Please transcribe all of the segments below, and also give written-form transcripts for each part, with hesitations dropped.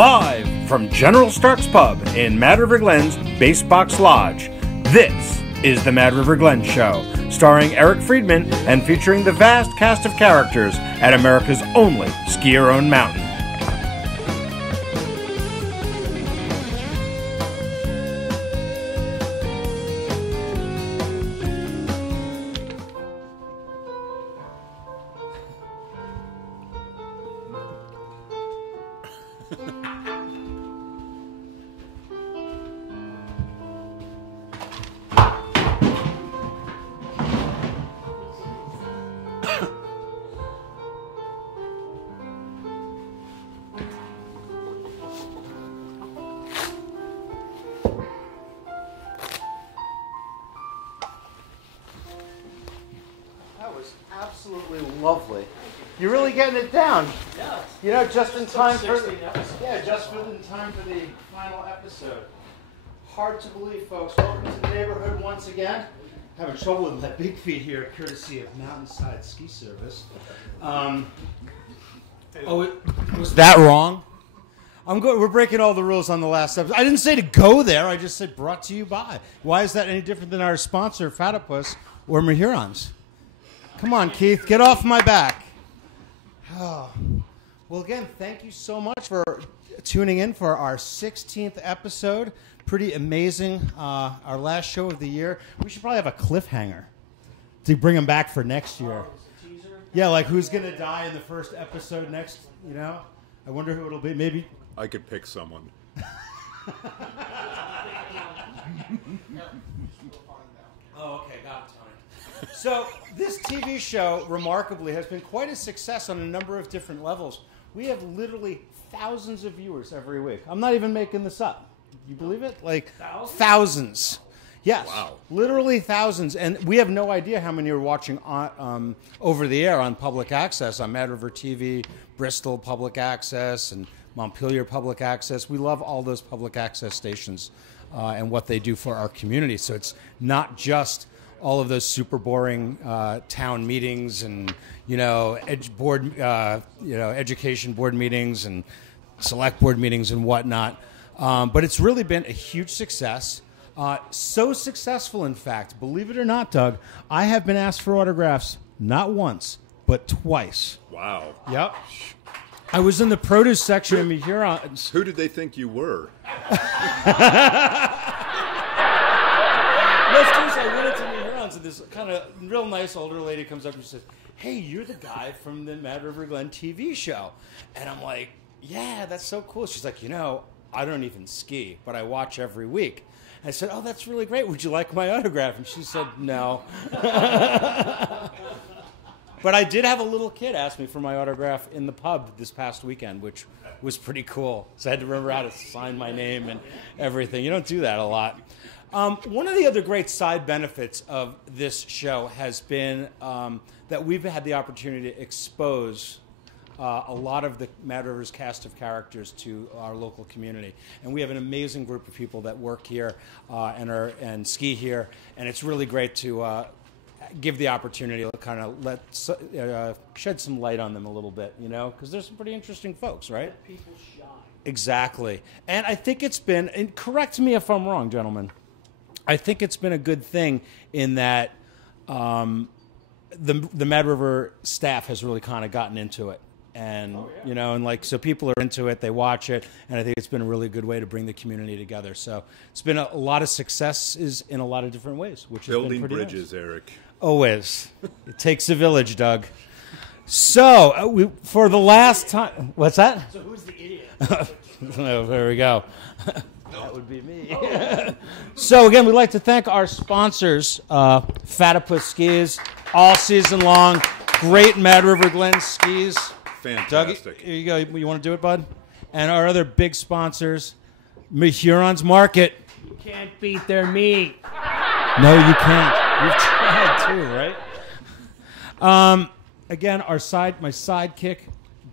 Live from General Stark's Pub in Mad River Glen's Basebox Lodge, this is the Mad River Glen Show, starring Eric Friedman and featuring the vast cast of characters at America's only skier-owned mountain. Absolutely lovely. You're really getting it down. Yeah. You know, just in time for in time for the final episode. Hard to believe, folks. Welcome to the neighborhood once again. Having trouble with my big feet here, courtesy of Mountainside Ski Service. Was that wrong? We're breaking all the rules on the last episode. I didn't say to go there. I just said brought to you by. Why is that any different than our sponsor, Fatipus or Mahurons? Come on, Keith, get off my back. Oh. Well, again, thank you so much for tuning in for our 16th episode. Pretty amazing. Our last show of the year. We should probably have a cliffhanger to bring them back for next year. Yeah, like who's going to die in the first episode next, you know? I wonder who it'll be. Maybe. I could pick someone. Oh, okay, got it, Tony. So this TV show, remarkably, has been quite a success on a number of different levels. We have literally thousands of viewers every week. I'm not even making this up. You believe it? Like thousands. Yes, wow. Literally thousands. And we have no idea how many are watching on, over the air on public access, on Mad River TV, Bristol Public Access, and Montpelier Public Access. We love all those public access stations and what they do for our community. So it's not just all of those super boring town meetings and education board meetings and select board meetings and whatnot. But it's really been a huge success. So successful, in fact, believe it or not, Doug, I have been asked for autographs not once, but twice. Wow. Yep. I was in the produce section of Mahurons. Who did they think you were? No, seriously, I went into Mahurons, and this kind of real nice older lady comes up and she says, "Hey, you're the guy from the Mad River Glen TV show." And I'm like, "Yeah, that's so cool." She's like, I don't even ski, but I watch every week. I said, "Oh, that's really great. Would you like my autograph?" And she said, "No." But I did have a little kid ask me for my autograph in the pub this past weekend, which was pretty cool. So I had to remember how to sign my name and everything. You don't do that a lot. One of the other great side benefits of this show has been that we've had the opportunity to expose a lot of the Mad River's cast of characters to our local community. And we have an amazing group of people that work here and ski here. And it's really great to give the opportunity to kind of shed some light on them a little bit, because there's some pretty interesting folks, right? Let people shine. Exactly. And I think it's been, and correct me if I'm wrong, gentlemen, I think it's been a good thing in that the Mad River staff has really kind of gotten into it. And, so people are into it, they watch it, and I think it's been a really good way to bring the community together. So it's been a lot of successes in a lot of different ways, which has Building been pretty bridges, nice. Eric. Always. It takes a village, Doug. So, for the last time... What's that? So who's the idiot? Oh, there we go. That would be me. So, again, we'd like to thank our sponsors, Fatipus Skis, all season long. Great Mad River Glen skis. Fantastic. Doug, here you go. You want to do it, bud? And our other big sponsors, Mahurons Market. You can't beat their meat. No, you can't. You've tried too, right? Again, my sidekick,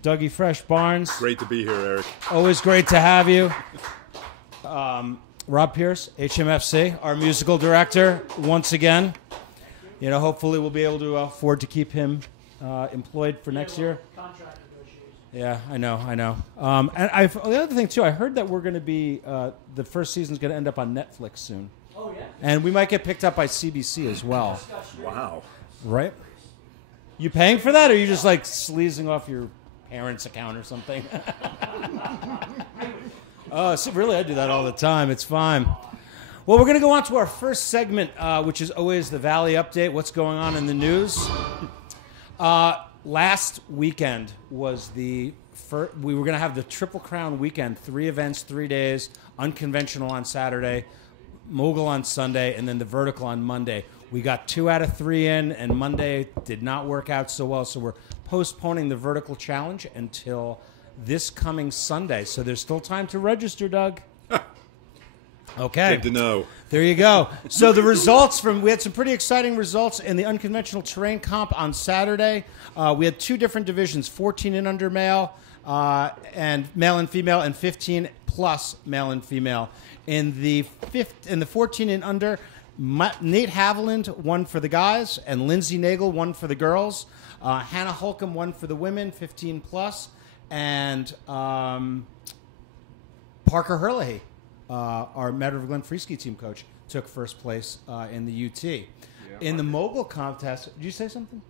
Dougie Fresh Barnes. Great to be here, Eric. Always great to have you. Rob Pierce, HMFC, our musical director, once again. Hopefully we'll be able to afford to keep him employed for next year. Contract negotiations. Yeah, I know. And the other thing, too, I heard that we're going to be, the first season's going to end up on Netflix soon. Oh, yeah? And we might get picked up by CBC as well. Wow. Right? You paying for that, or are you just, like, sleazing off your parents' account or something? Oh, so really, I do that all the time. It's fine. Well, we're going to go on to our first segment, which is always the Valley Update, what's going on in the news. Last weekend was we were going to have the Triple Crown weekend, 3 events, 3 days, unconventional on Saturday, mogul on Sunday, and then the vertical on Monday. We got 2 out of 3 in, and Monday did not work out so well, so we're postponing the vertical challenge until this coming Sunday. So there's still time to register, Doug. Okay. Good to know. There you go. So the results we had some pretty exciting results in the unconventional terrain comp on Saturday. We had 2 different divisions, 14 and under male, and male and female, and 15 plus male and female. In the 14 and under, Nate Haviland won for the guys, and Lindsay Nagel won for the girls. Hannah Holcomb won for the women, 15 plus, and Parker Herlihy, our Mad River Glen free ski team coach, took first place in the UT. Yeah, in the mogul contest, did you say something?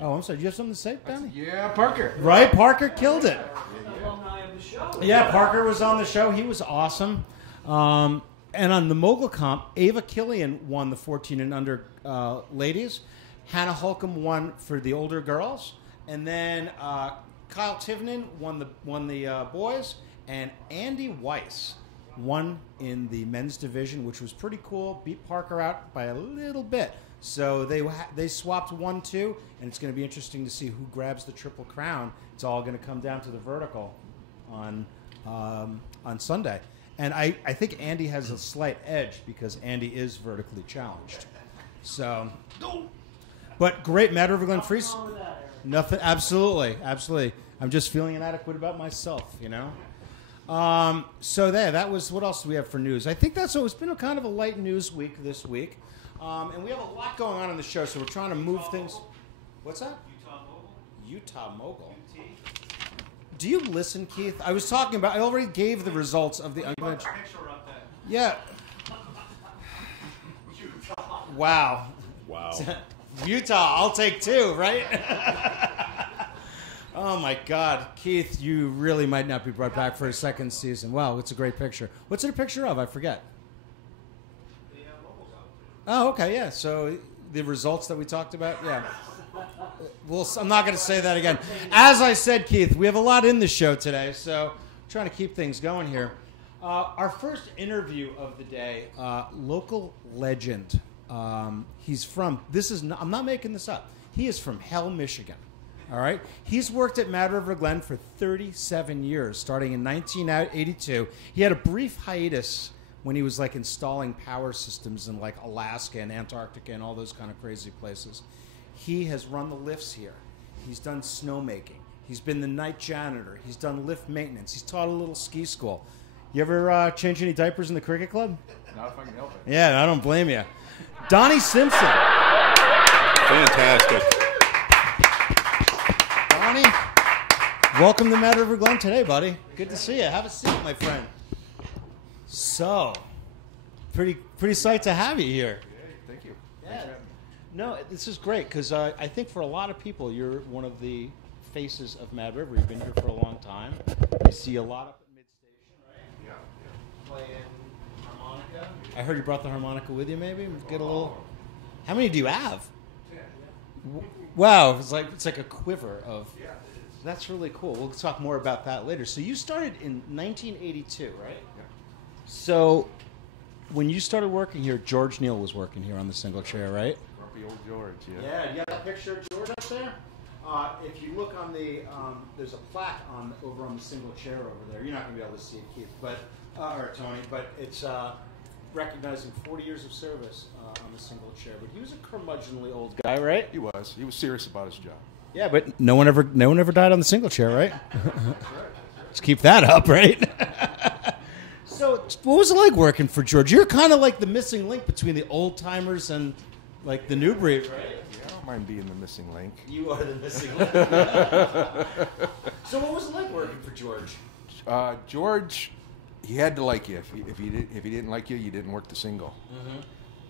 Oh, I'm sorry. Do you have something to say, Danny? Yeah, Parker. Right? Parker killed it. Alumni of the show. Yeah, Parker was on the show. He was awesome. And on the mogul comp, Ava Killian won the 14 and under ladies. Hannah Holcomb won for the older girls. And then Kyle Tivnan won the boys. And Andy Weiss won in the men's division, which was pretty cool. Beat Parker out by a little bit. So they swapped 1-2, and it's going to be interesting to see who grabs the Triple Crown. It's all going to come down to the vertical on Sunday. And I think Andy has a slight edge because Andy is vertically challenged. So, but great Mad River Glen free. Nothing. Absolutely. I'm just feeling inadequate about myself, you know. So that was, what else do we have for news? I think that's, it's been a kind of a light news week this week. And we have a lot going on in the show, so we're trying to move things. What's that? Utah Mogul. Do you listen, Keith? I was talking about, I already gave the results of the unconventional. Yeah. Wow. Utah, I'll take 2, right? Oh, my God. Keith, you really might not be brought back for a second season. Wow, it's a great picture. What's it a picture of? I forget. Oh, okay, yeah. So the results that we talked about, yeah. Well, I'm not going to say that again. As I said, Keith, we have a lot in the show today, so I'm trying to keep things going here. Our first interview of the day, local legend. He's from, I'm not making this up. He is from Hell, Michigan. All right? He's worked at Mad River Glen for 37 years, starting in 1982. He had a brief hiatus when he was like installing power systems in like Alaska and Antarctica and all those kind of crazy places. He has run the lifts here. He's done snowmaking. He's been the night janitor. He's done lift maintenance. He's taught a little ski school. You ever change any diapers in the cricket club? Not if I can help it. Yeah, I don't blame you. Donnie Simpson. Fantastic. Donnie, welcome to Mad River Glen today, buddy. Good to see you. Have a seat, my friend. So, pretty psyched to have you here. Thank you. Yeah. No, this is great because I think for a lot of people, you're one of the faces of Mad River. You've been here for a long time. I see a lot up at Mid-Station, right? Yeah. Playing harmonica. I heard you brought the harmonica with you, maybe? Get a little... How many do you have? 10. Wow, it's like a quiver of... Yeah, it is. That's really cool. We'll talk more about that later. So you started in 1982, right? Yeah. So when you started working here, George Neal was working here on the single chair, right? Grumpy old George, yeah. Yeah, you got that picture of George up there? If you look on the, there's a plaque over on the single chair over there. You're not going to be able to see it, Keith, or Tony, but it's recognizing 40 years of service on the single chair. But he was a curmudgeonly old guy, right? He was. He was serious about his job. Yeah, but no one ever died on the single chair, right? Let's keep that up, right? So, what was it like working for George? You're kind of like the missing link between the old timers and like the new breed, right? Yeah. don't mind being the missing link. You are the missing link. So what was it like working for George? George, he had to like you. If he didn't like you, you didn't work the single.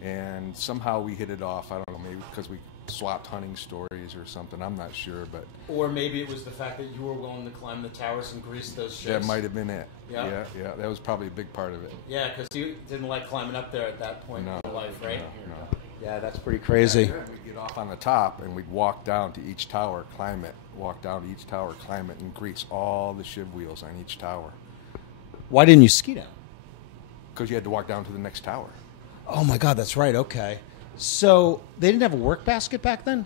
And somehow we hit it off. I don't know, maybe because we swapped hunting stories or something. I'm not sure, but Or maybe it was the fact that you were willing to climb the towers and grease those ships. that might have been it. Yeah. Yeah. That was probably a big part of it. Yeah, because you didn't like climbing up there at that point No, in your life, right? no. Yeah, that's pretty crazy. We'd get off on the top and we'd walk down to each tower, climb it. Walk down to each tower, climb it, and grease all the shiv wheels on each tower. Why didn't you ski down? Because you had to walk down to the next tower. Oh my God, that's right. Okay, so they didn't have a work basket back then.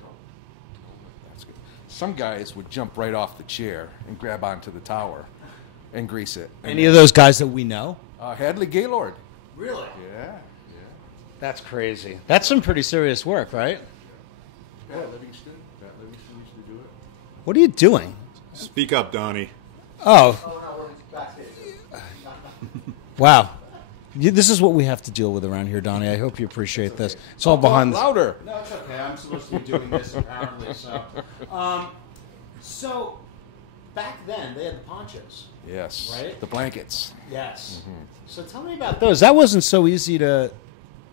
That's good. Some guys would jump right off the chair and grab onto the tower and grease it. Any of those guys that we know? Hadley Gaylord. Really? Yeah. That's crazy. That's some pretty serious work, right? Pat Livingston used to do it. What are you doing? Speak up, Donnie. Oh. Wow. This is what we have to deal with around here, Donnie. I hope you appreciate this. It's all behind. Louder. No, it's okay. I'm supposed to be doing this apparently. So back then they had the ponchos. Yes. Right? The blankets. Yes. So tell me about those. That wasn't so easy to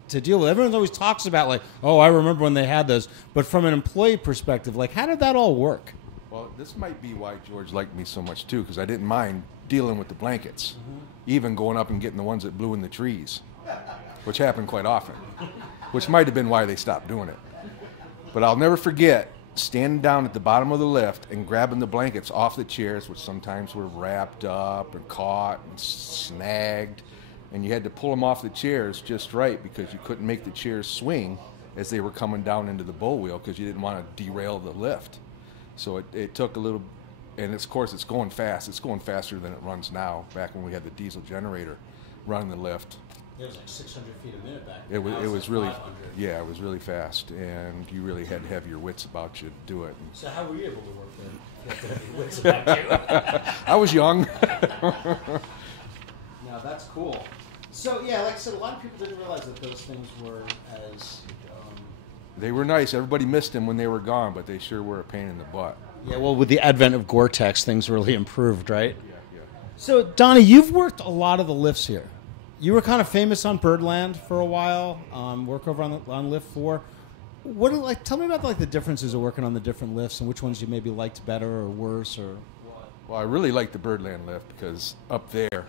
deal with. Everyone always talks about like, oh, I remember when they had those. But from an employee perspective, like, how did that all work? Well, this might be why George liked me so much too, because I didn't mind dealing with the blankets, even going up and getting the ones that blew in the trees, which happened quite often, which might have been why they stopped doing it. But I'll never forget standing down at the bottom of the lift and grabbing the blankets off the chairs, which sometimes were wrapped up and caught and snagged, and you had to pull them off the chairs just right because you couldn't make the chairs swing as they were coming down into the bow wheel because you didn't want to derail the lift. So it took a little, and of course it's going fast. It's going faster than it runs now. Back when we had the diesel generator running the lift, It was like 600 feet a minute back it then. Now was it's really, like 500. yeah, it was really fast, and you really had to have your wits about you to do it. So how were you able to work then? You have to have your wits about you. I was young. No, that's cool. So yeah, like I said, a lot of people didn't realize that those things were as. They were nice. Everybody missed them when they were gone, but they sure were a pain in the butt. Yeah, well, with the advent of Gore-Tex, things really improved, right? Yeah. So, Donnie, you've worked a lot of the lifts here. You were kind of famous on Birdland for a while. Work over on Lift 4. Tell me about the differences of working on the different lifts and which ones you maybe liked better or worse or what. Well, I really liked the Birdland lift because up there,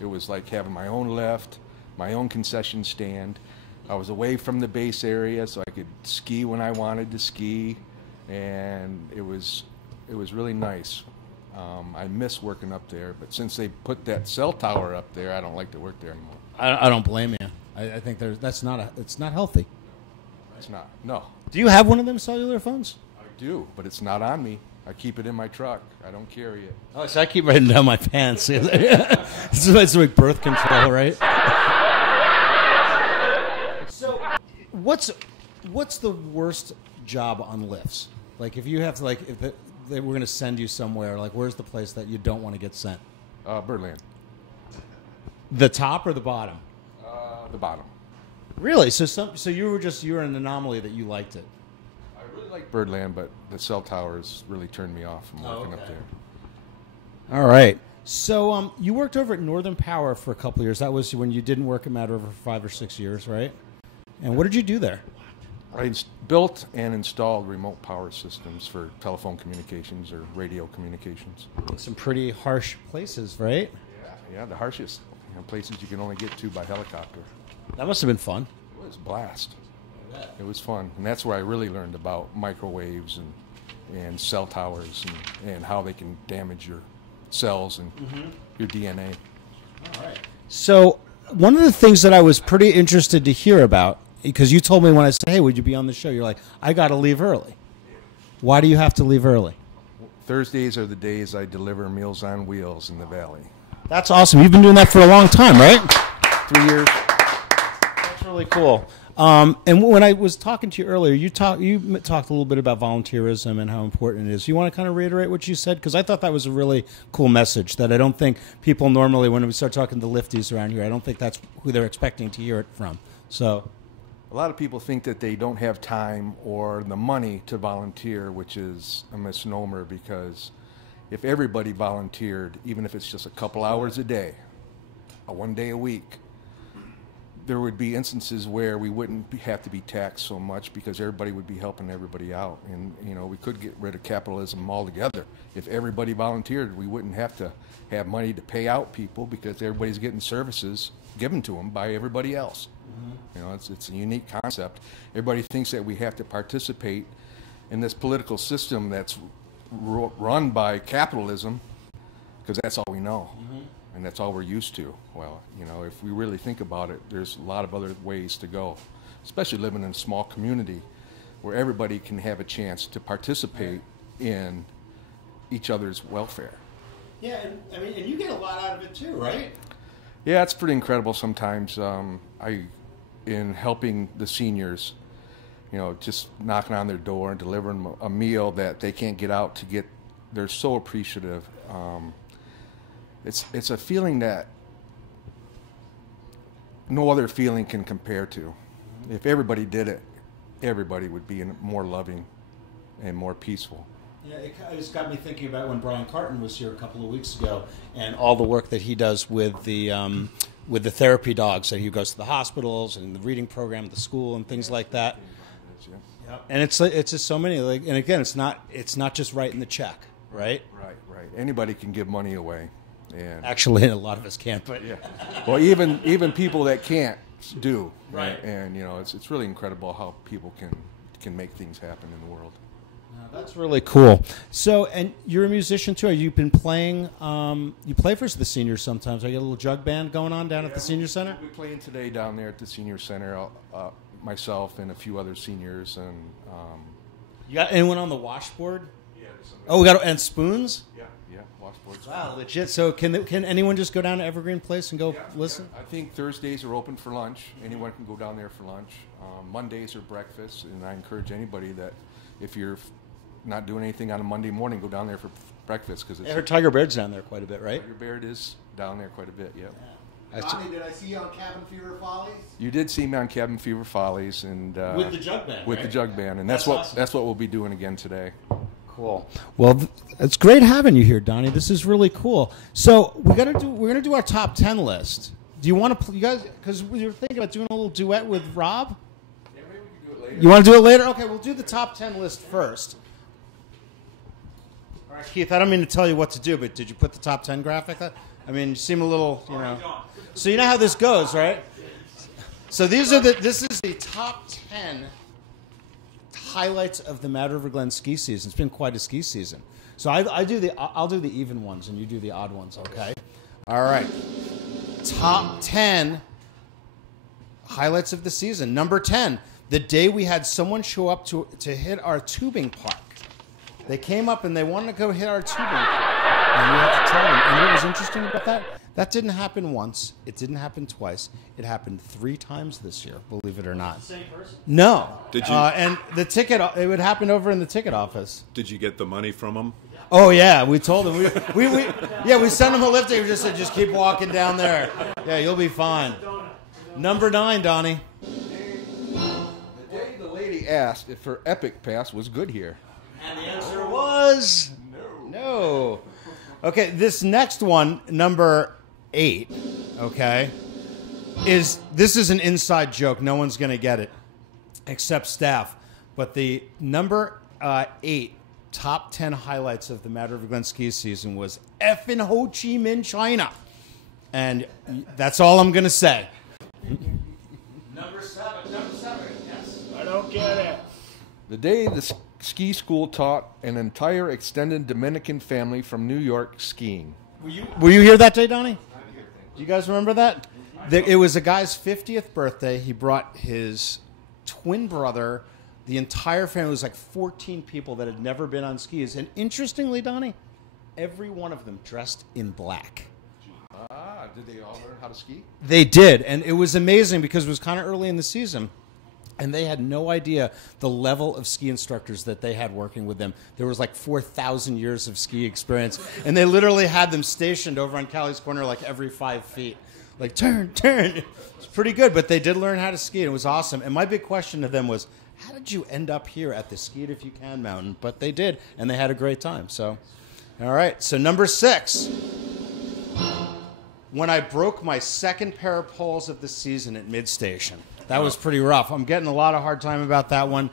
it was like having my own lift, my own concession stand. I was away from the base area, so I could ski when I wanted to ski, and it was really nice. I miss working up there, but since they put that cell tower up there, I don't like to work there anymore. I don't blame you. I think it's not healthy. It's not. No. Do you have one of them cellular phones? I do, but it's not on me. I keep it in my truck. I don't carry it. Oh, so I keep writing down my pants. It's like birth control, right? So, what's the worst job on lifts? Like, if you have to, if they were going to send you somewhere, where's the place that you don't want to get sent? Birdland. The top or the bottom? The bottom. Really? So you were an anomaly that you liked it. I really like Birdland, but the cell towers really turned me off from working up there. All right. So you worked over at Northern Power for a couple of years. That was when you didn't work at Mad River for 5 or 6 years, right? And what did you do there? I built and installed remote power systems for telephone communications or radio communications. Some pretty harsh places, right? Yeah, the harshest places you can only get to by helicopter. That must have been fun. It was a blast. It was fun, and that's where I really learned about microwaves and cell towers and how they can damage your cells and your DNA. All right. So one of the things that I was pretty interested to hear about, because you told me when I said, hey, would you be on the show? You're like, I got to leave early. Why do you have to leave early? Thursdays are the days I deliver Meals on Wheels in the Valley. That's awesome. You've been doing that for a long time, right? 3 years. That's really cool. And when I was talking to you earlier, you talked a little bit about volunteerism and how important it is. You want to kind of reiterate what you said? Because I thought that was a really cool message that I don't think people normally, when we start talking to lifties around here, I don't think that's who they're expecting to hear it from. So, A lot of people think that they don't have time or the money to volunteer, which is a misnomer, because if everybody volunteered, even if it's just a couple hours a day, one day a week, there would be instances where we wouldn't have to be taxed so much because everybody would be helping everybody out. And, you know, we could get rid of capitalism altogether. If everybody volunteered, we wouldn't have to have money to pay out people because everybody's getting services given to them by everybody else. You know, it's a unique concept. Everybody thinks that we have to participate in this political system that's run by capitalism because that's all we know. And that's all we're used to. Well, you know, if we really think about it, there's a lot of other ways to go, especially living in a small community where everybody can have a chance to participate in each other's welfare. Yeah, and, I mean, and you get a lot out of it too, right? Yeah, it's pretty incredible sometimes. In helping the seniors, you know, just knocking on their door and delivering them a meal that they can't get out to get, they're so appreciative. It's a feeling that no other feeling can compare to. If everybody did it, everybody would be more loving and more peaceful. Yeah, it just got me thinking about when Brian Carton was here a couple of weeks ago, and all the work that he does with the therapy dogs. That he goes to the hospitals and the reading program, the school, and things like that. Yeah. And it's just so many. Like, and again, it's not just writing the check, right? Right. Anybody can give money away. And actually, a lot of us can't. But yeah, well, even people that can't do. Right. And you know, it's really incredible how people can make things happen in the world. That's really cool. So, and you're a musician too. You've been playing. You play for the seniors sometimes. I get a little jug band going on down at the senior center. We're playing today down there at the senior center. Myself and a few other seniors, and you got anyone on the washboard? Yeah. Oh, we got and spoons. Yeah, washboards. Wow, legit. So can anyone just go down to Evergreen Place and go listen? Yeah. I think Thursdays are open for lunch. Anyone can go down there for lunch. Mondays are breakfast, and I encourage anybody that if you're not doing anything on a Monday morning, go down there for breakfast because I heard Tiger Beard's down there quite a bit, right? Tiger Beard is down there quite a bit. Yeah. Donnie, did I see you on Cabin Fever Follies? You did see me on Cabin Fever Follies and with the jug band. With right? the jug band, and that's awesome. what we'll be doing again today. Cool. Well, it's great having you here, Donnie. This is really cool. So we're gonna do our top 10 list. Do you want to, you guys? Because we were thinking about doing a little duet with Rob. Yeah, maybe we can do it later. You want to do it later? Okay, we'll do the top 10 list first. All right, Keith. I don't mean to tell you what to do, but did you put the top 10 graphic? I mean, you seem a little, you know. So you know how this goes, right? So this is the top 10 highlights of the Mad River Glen ski season. It's been quite a ski season. So I'll do the even ones and you do the odd ones, okay? All right. Top 10 highlights of the season. Number 10, the day we had someone show up to hit our tubing park. They came up and they wanted to go hit our tubing park. And we had to tell them. And what was interesting about that? That didn't happen once. It didn't happen twice. It happened 3 times this year, believe it or not. Same person? No. Did you? And the ticket, it would happen over in the ticket office. Did you get the money from them? Oh, yeah. We told them. We sent them a lift. We just said, just keep walking down there. Yeah, you'll be fine. Number 9, Donnie. The day the lady asked if her Epic Pass was good here. And the answer was no. Okay, this next one, number 8, okay, this is an inside joke. No one's going to get it except staff. But the number 8 top 10 highlights of the Mad River Glen ski season was effing Ho Chi Minh, China. And that's all I'm going to say. Number 7, yes. I don't get it. The day the ski school taught an entire extended Dominican family from New York skiing. Were you here that day, Donnie? Do you guys remember that? It was a guy's 50th birthday. He brought his twin brother. The entire family was like 14 people that had never been on skis. And interestingly, Donnie, every one of them dressed in black. Did they all learn how to ski? They did. And it was amazing because it was kind of early in the season. And they had no idea the level of ski instructors that they had working with them. There was like 4,000 years of ski experience. And they literally had them stationed over on Callie's Corner like every 5 feet. Like, turn. It's pretty good, but they did learn how to ski, and it was awesome. And my big question to them was, how did you end up here at the Ski It If You Can mountain? But they did, and they had a great time. So, all right. So number 6, when I broke my second pair of poles of the season at mid-station. That was pretty rough. I'm getting a lot of hard time about that one.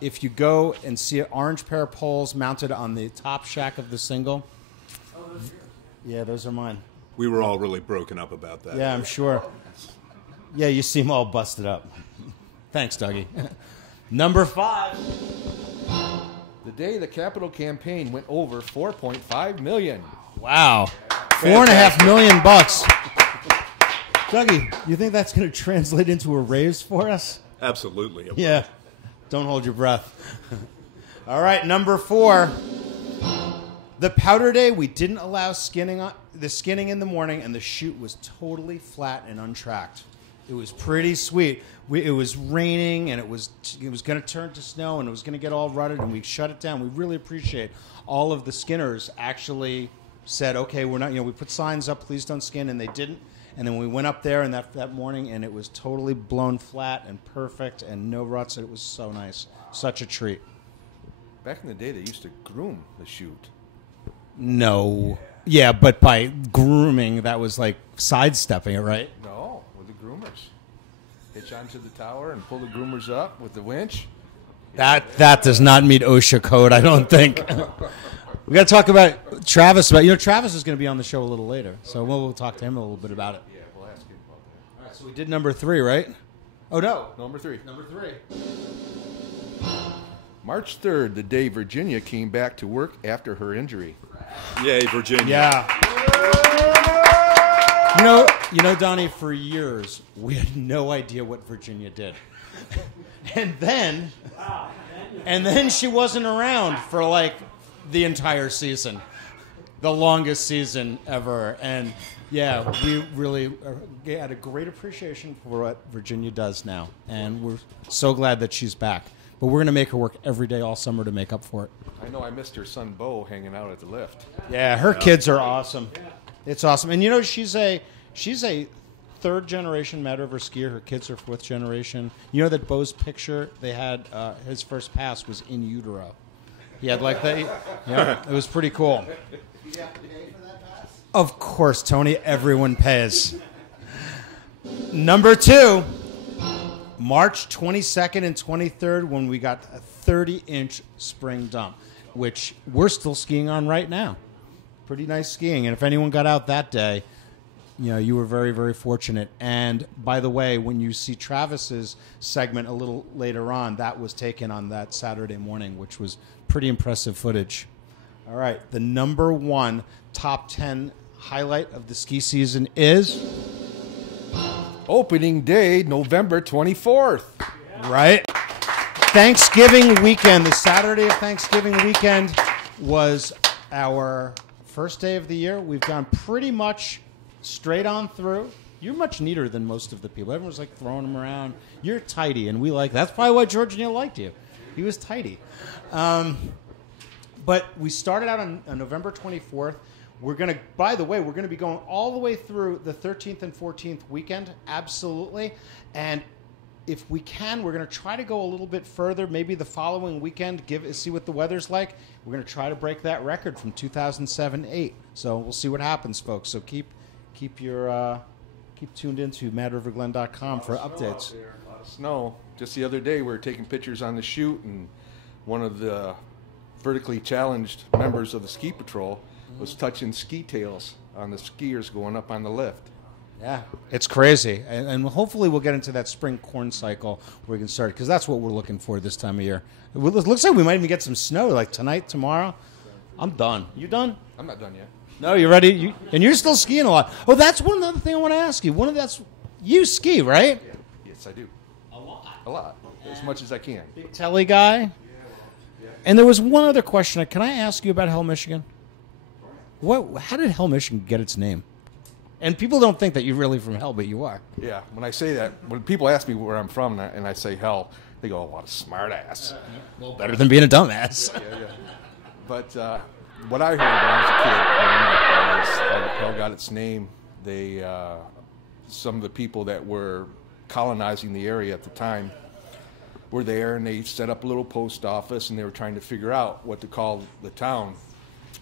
If you go and see an orange pair of poles mounted on the top shack of the single. Yeah, those are mine. We were all really broken up about that. Yeah, I'm sure. Yeah, you seem all busted up. Thanks, Dougie. Number 5. The day the Capitol campaign went over $4.5 million. Wow. $4.5 million. Dougie, you think that's going to translate into a raise for us? Absolutely. It Yeah. Don't hold your breath. All right, number 4. The powder day, we didn't allow the skinning in the morning, and the chute was totally flat and untracked. It was pretty sweet. It was raining, and it was going to turn to snow, and it was going to get all rutted, and we shut it down. We really appreciate all of the skinners actually said, okay, we're not, we put signs up, please don't skin, and they didn't. And then we went up there and that morning, and it was totally blown flat and perfect and no ruts, and it was so nice. Such a treat. Back in the day, they used to groom the chute. No. Yeah, but by grooming, that was like sidestepping it, right? No, with the groomers. Hitch onto the tower and pull the groomers up with the winch. That does not meet OSHA code, I don't think. We got to talk about Travis. Travis is going to be on the show a little later, so we'll talk to him a little bit about it. Yeah, we'll ask him about that. All right, so we did number 3, right? Oh, no. Number 3. Number 3. March 3rd, the day Virginia came back to work after her injury. Yay, Virginia. Yeah. You know, Donnie, for years, we had no idea what Virginia did. And then she wasn't around for like the entire season, the longest season ever. And yeah, we really had a great appreciation for what Virginia does now. And we're so glad that she's back. But we're going to make her work every day all summer to make up for it. I know I missed her son Bo hanging out at the lift. Yeah, her kids are awesome. It's awesome. And she's a 3rd generation Mad River skier. Her kids are 4th generation. You know that Bo's picture they had, his first pass was in utero. He had like that. Yeah, it was pretty cool. Did you have to pay for that pass? Of course, Tony. Everyone pays. Number 2, March 22nd and 23rd, when we got a 30-inch spring dump, which we're still skiing on right now. Pretty nice skiing. And if anyone got out that day, you were very, very fortunate. And by the way, when you see Travis's segment a little later on, that was taken on that Saturday morning, which was pretty impressive footage. All right, the number 1 top 10 highlight of the ski season is Opening day, November 24th. right. Thanksgiving weekend, the Saturday of Thanksgiving weekend was our first day of the year. We've gone pretty much straight on through. You're much neater than most of the people. Everyone's like throwing them around. You're tidy, and we like that. That's probably why George Neal liked you. He was tidy. But we started out on November 24th. We're going to, by the way, we're going to be going all the way through the 13th and 14th weekend. Absolutely. And if we can, we're going to try to go a little bit further, maybe the following weekend, see what the weather's like. We're going to try to break that record from 2007-8. So we'll see what happens, folks. So keep tuned into madriverglen.com for updates. A lot of snow. Just the other day, we were taking pictures on the chute, and one of the vertically challenged members of the ski patrol was touching ski tails on the skiers going up on the lift. Yeah, it's crazy. And hopefully we'll get into that spring corn cycle where we can start, because that's what we're looking for this time of year. It looks like we might even get some snow, like tonight, tomorrow. I'm done. You done? I'm not done yet. No, you ready? And you're still skiing a lot. Oh, that's one other thing I want to ask you. You ski, right? Yeah. Yes, I do. A lot. As much as I can. Big telly guy? And there was one other question. Can I ask you about Hell, Michigan? How did Hell, Michigan get its name? And people don't think that you're really from Hell, but you are. Yeah, when I say that, when people ask me where I'm from and I say Hell, they go, oh, what a smart ass. Well, better than being a dumbass. Yeah. But what I heard when I was a kid, growing up, was how Hell got its name. They some of the people that were colonizing the area at the time were there, and they set up a little post office, and they were trying to figure out what to call the town.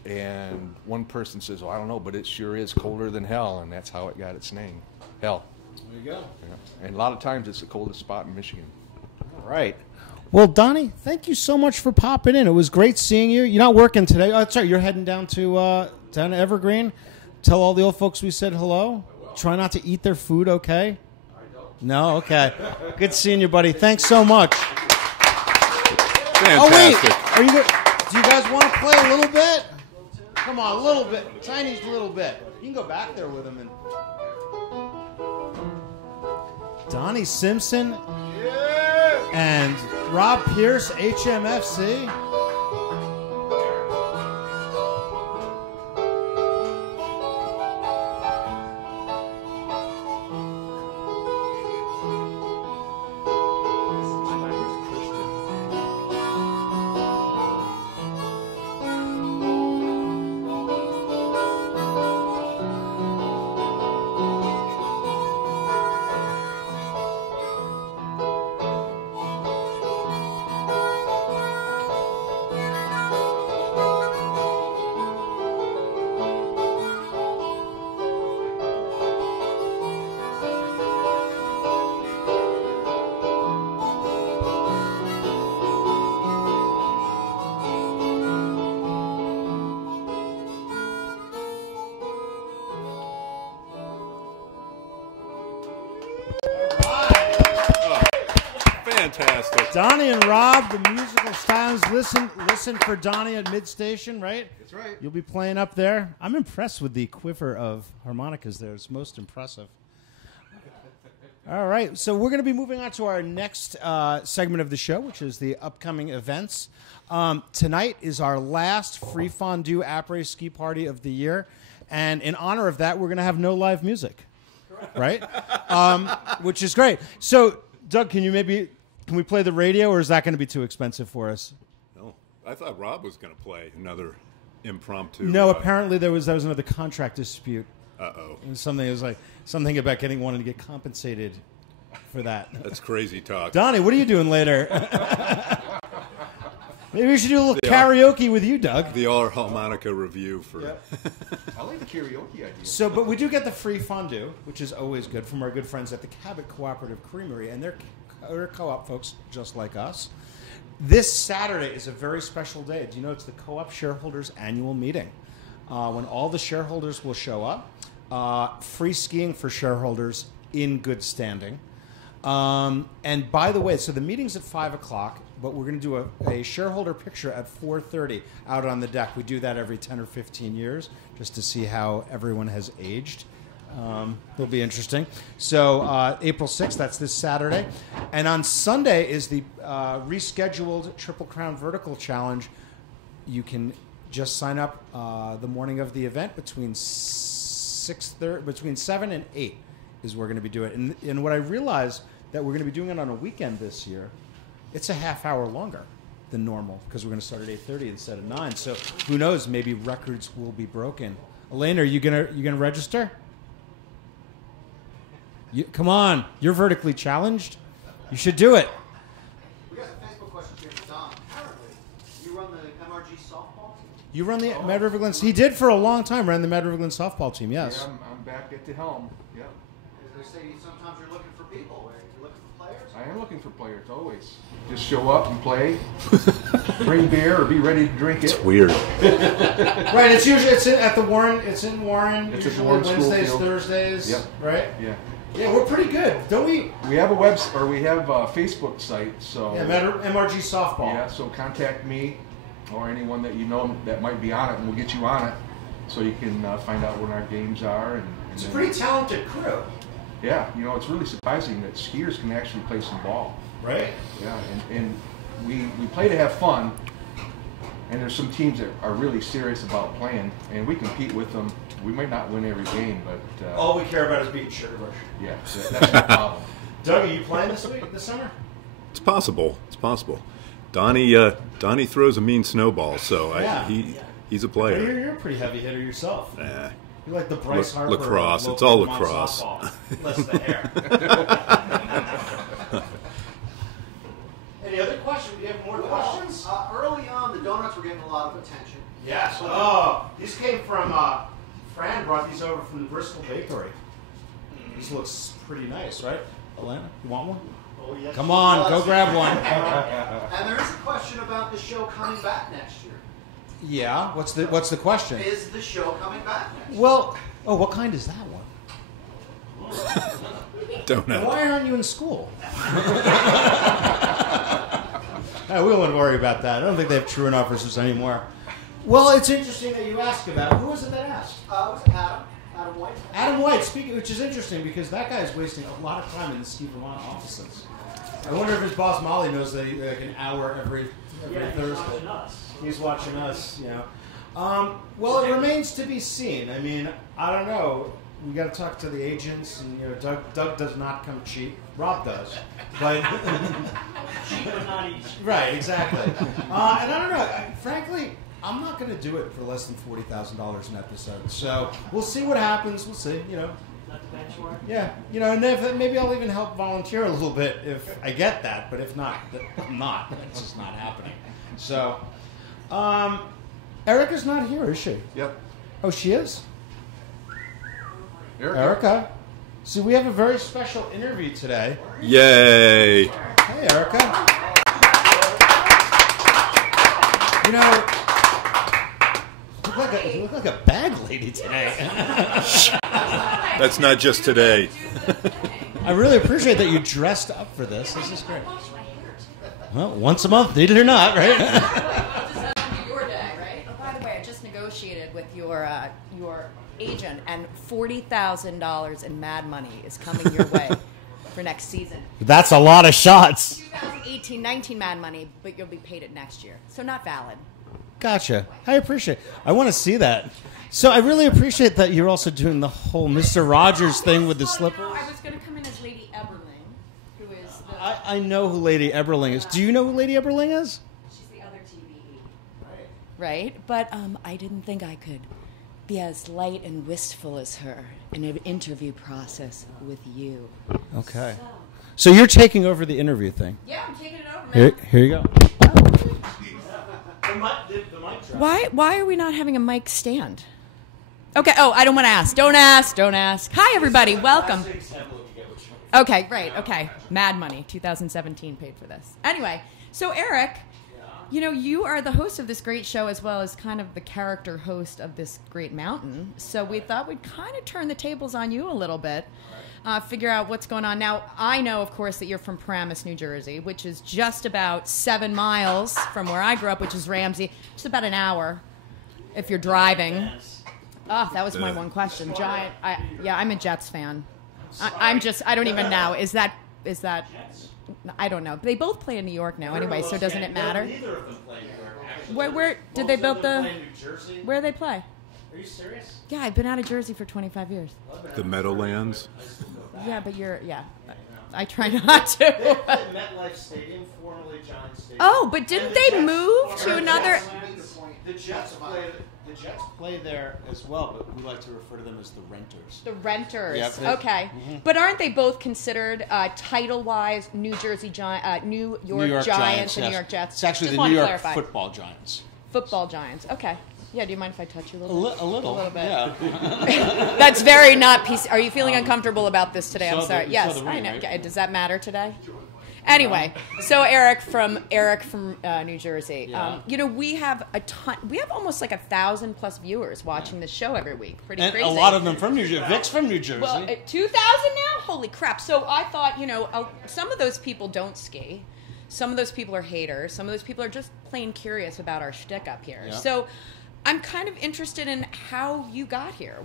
And one person says, "Oh, I don't know, but it sure is colder than hell," and that's how it got its name, Hell. There you go. Yeah. And a lot of times it's the coldest spot in Michigan. All right. Well, Donnie, thank you so much for popping in. It was great seeing you. You're not working today. Oh, that's right. You're heading down to Evergreen. Tell all the old folks we said hello. Try not to eat their food, okay? No? Okay. Good seeing you, buddy. Thanks so much. Fantastic. Oh, wait. Are you good? Do you guys want to play a little bit? Come on, a little bit. Tiny little bit. You can go back there with him. And Donnie Simpson and Rob Pierce, HMFC. Fantastic. Donnie and Rob, the musical styles. Listen for Donnie at Mid Station, right? That's right. You'll be playing up there. I'm impressed with the quiver of harmonicas there. It's most impressive. All right, so we're going to be moving on to our next segment of the show, which is the upcoming events. Tonight is our last free fondue après ski party of the year, and in honor of that, we're going to have no live music, right? Which is great. So, Doug, can we play the radio, or is that going to be too expensive for us? No, I thought Rob was going to play another impromptu. No, apparently there was another contract dispute. Uh-oh. It was something about wanting to get compensated for that. That's crazy talk. Donnie, what are you doing later? Maybe we should do a little karaoke with you, Doug. The All Harmonica review for... Yep. I like the karaoke idea. So, but we do get the free fondue, which is always good, from our good friends at the Cabot Cooperative Creamery, and they're co-op folks just like us. This Saturday is a very special day. Do you know it's the co-op shareholders annual meeting, when all the shareholders will show up. Free skiing for shareholders in good standing. And by the way, so the meeting's at 5 o'clock, but we're going to do a shareholder picture at 4:30 out on the deck. We do that every 10 or 15 years just to see how everyone has aged. It'll be interesting. So April 6th, that's this Saturday. And on Sunday is the rescheduled Triple Crown Vertical Challenge. You can just sign up the morning of the event between 7 and 8 is we're going to be doing it. And what I realized that we're going to be doing it on a weekend this year, it's a half hour longer than normal because we're going to start at 8:30 instead of 9. So who knows? Maybe records will be broken. Elaine, are you gonna register? Come on, you're vertically challenged. You should do it. We got some Facebook questions here for Don. Apparently, you run the MRG softball team? You run the Mad River Glen. He did for a long time. Ran the Mad River Glen softball team. Yes. Yeah, I'm back at the helm. Yeah. As they say, sometimes you're looking for people. You're looking for players. I am looking for players always. Just show up and play. Bring beer or be ready to drink it. It's weird. Right. It's usually at the Warren. It's in Warren. It's at usually Warren School Wednesdays, Field. Thursdays. Yep. Right. Yeah. Yeah, we're pretty good, don't we? We have a we have a Facebook site, so Yeah, MRG softball. yeah. So contact me or anyone that you know that might be on it, and we'll get you on it, so you can find out when our games are. And It's a then- pretty talented crew, Yeah, it's really surprising that skiers can actually play some ball. right? Yeah, and we play to have fun, and there's some teams that are really serious about playing, and we compete with them. We might not win every game, but All we care about is beating Sugar Rush. yeah, that's no problem. Doug, are you playing this summer? It's possible. It's possible. Donnie throws a mean snowball, so Yeah. he's a Well, player. you're a pretty heavy hitter yourself. You like the Bryce Harper lacrosse. of It's all Vermont lacrosse. softball. Less the hair. Any other questions? Do you have more questions? Early on, the donuts were getting a lot of attention. Yes. Oh, these came from, Fran brought these over from the Bristol Bakery. This looks pretty nice, right? Alana, you want one? Oh, yes, Come she on, does. go grab one. And there is a question about the show coming back next year. Yeah, what's the question? Is the show coming back next year? Well, what kind is that one? Donut. Why aren't you in school? We won't worry about that. I don't think they have truant officers anymore. Well, it's interesting that you ask about it. Who was it that asked? It was Adam White. Adam White, which is interesting because that guy is wasting a lot of time in the Ski Vermont offices. I wonder if his boss Molly knows that like an hour every Thursday. He's watching us, you know. Well, it remains to be seen. I mean, I don't know. We got to talk to the agents, and you know, Doug does not come cheap. Rob does, but Cheap but not easy. right, exactly. And I don't know. Frankly, I'm not going to do it for less than $40,000 an episode. So we'll see what happens. We'll see. You know. Not the benchmark. Yeah, you know, and if, maybe I'll even help volunteer a little bit if I get that. But if not, I'm not. It's just not happening. So, Erica's not here, is she? Yep. Oh, she is? Erica. See, we have a very special interview today. Yay! Hey, Erica. You know, you look like a bag lady today. That's not just today. I really appreciate that you dressed up for this. This is great. Well, once a month, need it or not, right? Your day, right? Oh, by the way, I just negotiated with your agent, and $40,000 in Mad money is coming your way for next season. That's a lot of shots. 2018-19 Mad money, but you'll be paid it next year, so not valid. Gotcha. I appreciate it. I want to see that. So I really appreciate that you're also doing the whole Mr. Rogers thing with the slippers. I was going to come in as Lady Eberling, who is the... I know who Lady Eberling is. Do you know who Lady Eberling is? She's the other TVE. Right? But I didn't think I could be as light and wistful as her in an interview process with you. Okay. So you're taking over the interview thing. Yeah, I'm taking it over, man. Here you go. Why are we not having a mic stand? Okay. Oh, I don't want to ask. Don't ask. Hi, everybody. Welcome. Okay, right. Okay. Mad Money, 2017 paid for this. Anyway, so Eric, you know, you are the host of this great show as well as kind of the character host of this great mountain. So we thought we'd kind of turn the tables on you a little bit, figure out what's going on. Now, I know, of course, that you're from Paramus, New Jersey, which is just about 7 miles from where I grew up, which is Ramsey. Just about an hour if you're driving. Oh, that was my one question. Giant. I'm a Jets fan. I don't even know. Is that? I don't know. They both play in New York now anyway, so doesn't it matter? Neither of them play New York, actually. Where did they build the? New Jersey. Where do they play? Are you serious? Yeah, I've been out of Jersey for 25 years. The Meadowlands. Yeah, but I try not to. MetLife Stadium, formerly Giants Stadium. Oh, but didn't they move to another? The Jets play there as well, but we like to refer to them as the Renters. The Renters. Yep. Okay, but aren't they both considered title-wise New York Giants and yes. New York Jets? It's actually Just the wanna New York clarify. Football Giants. Football Giants. Okay. Yeah. Do you mind if I touch you a little bit? A little bit. Yeah. That's very not PC. Are you feeling uncomfortable about this today? I'm saw sorry. the Yes, ring, I know. right? Okay, does that matter today? Anyway, so Eric from New Jersey. Yeah. You know, we have a ton. We have almost like 1,000+ viewers watching this show every week. Pretty And crazy. a lot of them from New Jersey. Vic's from New Jersey. Well, 2,000 now? Holy crap! So I thought, you know, some of those people don't ski. Some of those people are haters. Some of those people are just plain curious about our shtick up here. Yeah. So I'm kind of interested in how you got here.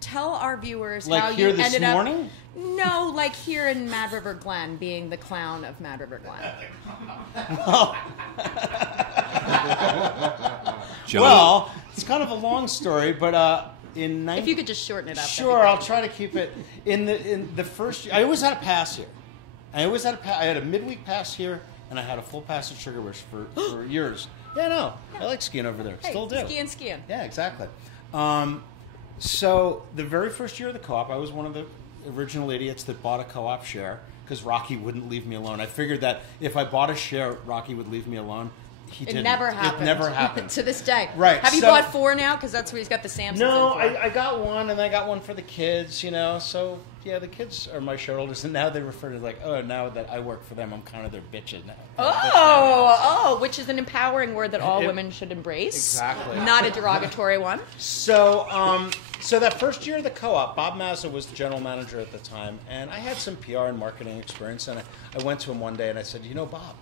Tell our viewers Like how here you this ended up. morning? No, like here in Mad River Glen, being the clown of Mad River Glen. Well, it's kind of a long story, but If you could just shorten it up. that'd be Sure, great. I'll try to keep it in the first year. I always had a pass here. I had a midweek pass here, and I had a full pass at Sugar Rush for years. Yeah, no, I like skiing over there. Hey, Still do. skiing. Yeah, exactly. So the very first year of the co-op, I was one of the original idiots that bought a co-op share because Rocky wouldn't leave me alone. I figured that if I bought a share, Rocky would leave me alone. He didn't. Never happened. It never happened. To this day. Right. Have you bought 4 now? Because that's where he's got the Samsons. No, in for. I got one, and I got one for the kids, So, yeah, the kids are my shareholders, and now they refer to it like, oh, now that I work for them, I'm kind of their bitch now. Which is an empowering word that all women should embrace. Exactly. Not a derogatory one. So, so that first year of the co-op, Bob Mazza was the general manager at the time, and I had some PR and marketing experience, and I went to him one day and I said, Bob,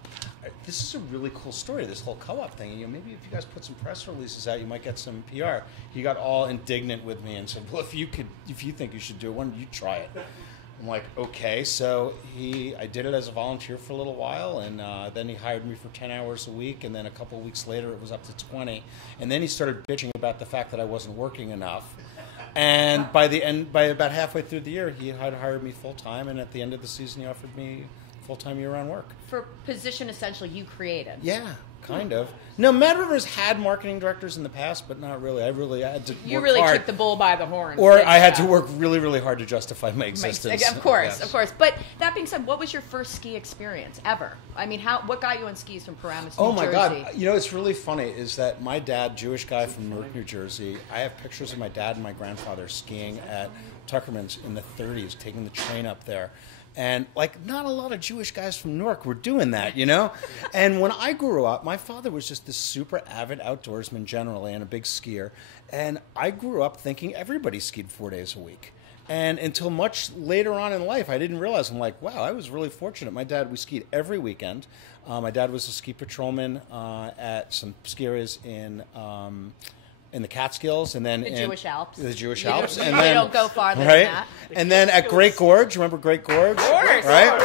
this is a really cool story, this whole co-op thing. Maybe if you guys put some press releases out, you might get some PR. He got all indignant with me and said, well, if you think you should do it, why don't you try it? I'm like, okay. So I did it as a volunteer for a little while, and then he hired me for 10 hours a week, and then a couple of weeks later it was up to 20. And then he started bitching about the fact that I wasn't working enough. And by about halfway through the year, he had hired me full-time, and at the end of the season, he offered me full-time year-round work. For position essentially you created. Yeah, kind of. No, Mad River's had marketing directors in the past, but not really. I had to You work really hard. kicked the bull by the horn. Or I had to work really, really hard to justify my existence. Of course, Yes. of course. But that being said, what was your first ski experience ever? I mean, what got you on skis from Paramus, New Oh my Jersey? God! It's really funny is that my dad, Jewish guy from Newark, New Jersey. I have pictures of my dad and my grandfather skiing at Tuckerman's in the '30s, taking the train up there. And, not a lot of Jewish guys from Newark were doing that, And when I grew up, my father was just this super avid outdoorsman generally and a big skier. And I grew up thinking everybody skied 4 days a week. And until much later on in life, I didn't realize. I'm like, wow, I was really fortunate. My dad, we skied every weekend. My dad was a ski patrolman at some ski areas in the Catskills, and then The Jewish Alps. The Jewish You Alps, don't- and you then don't go farther right? than that. And then at Great Gorge, remember Great Gorge? Of course, right? of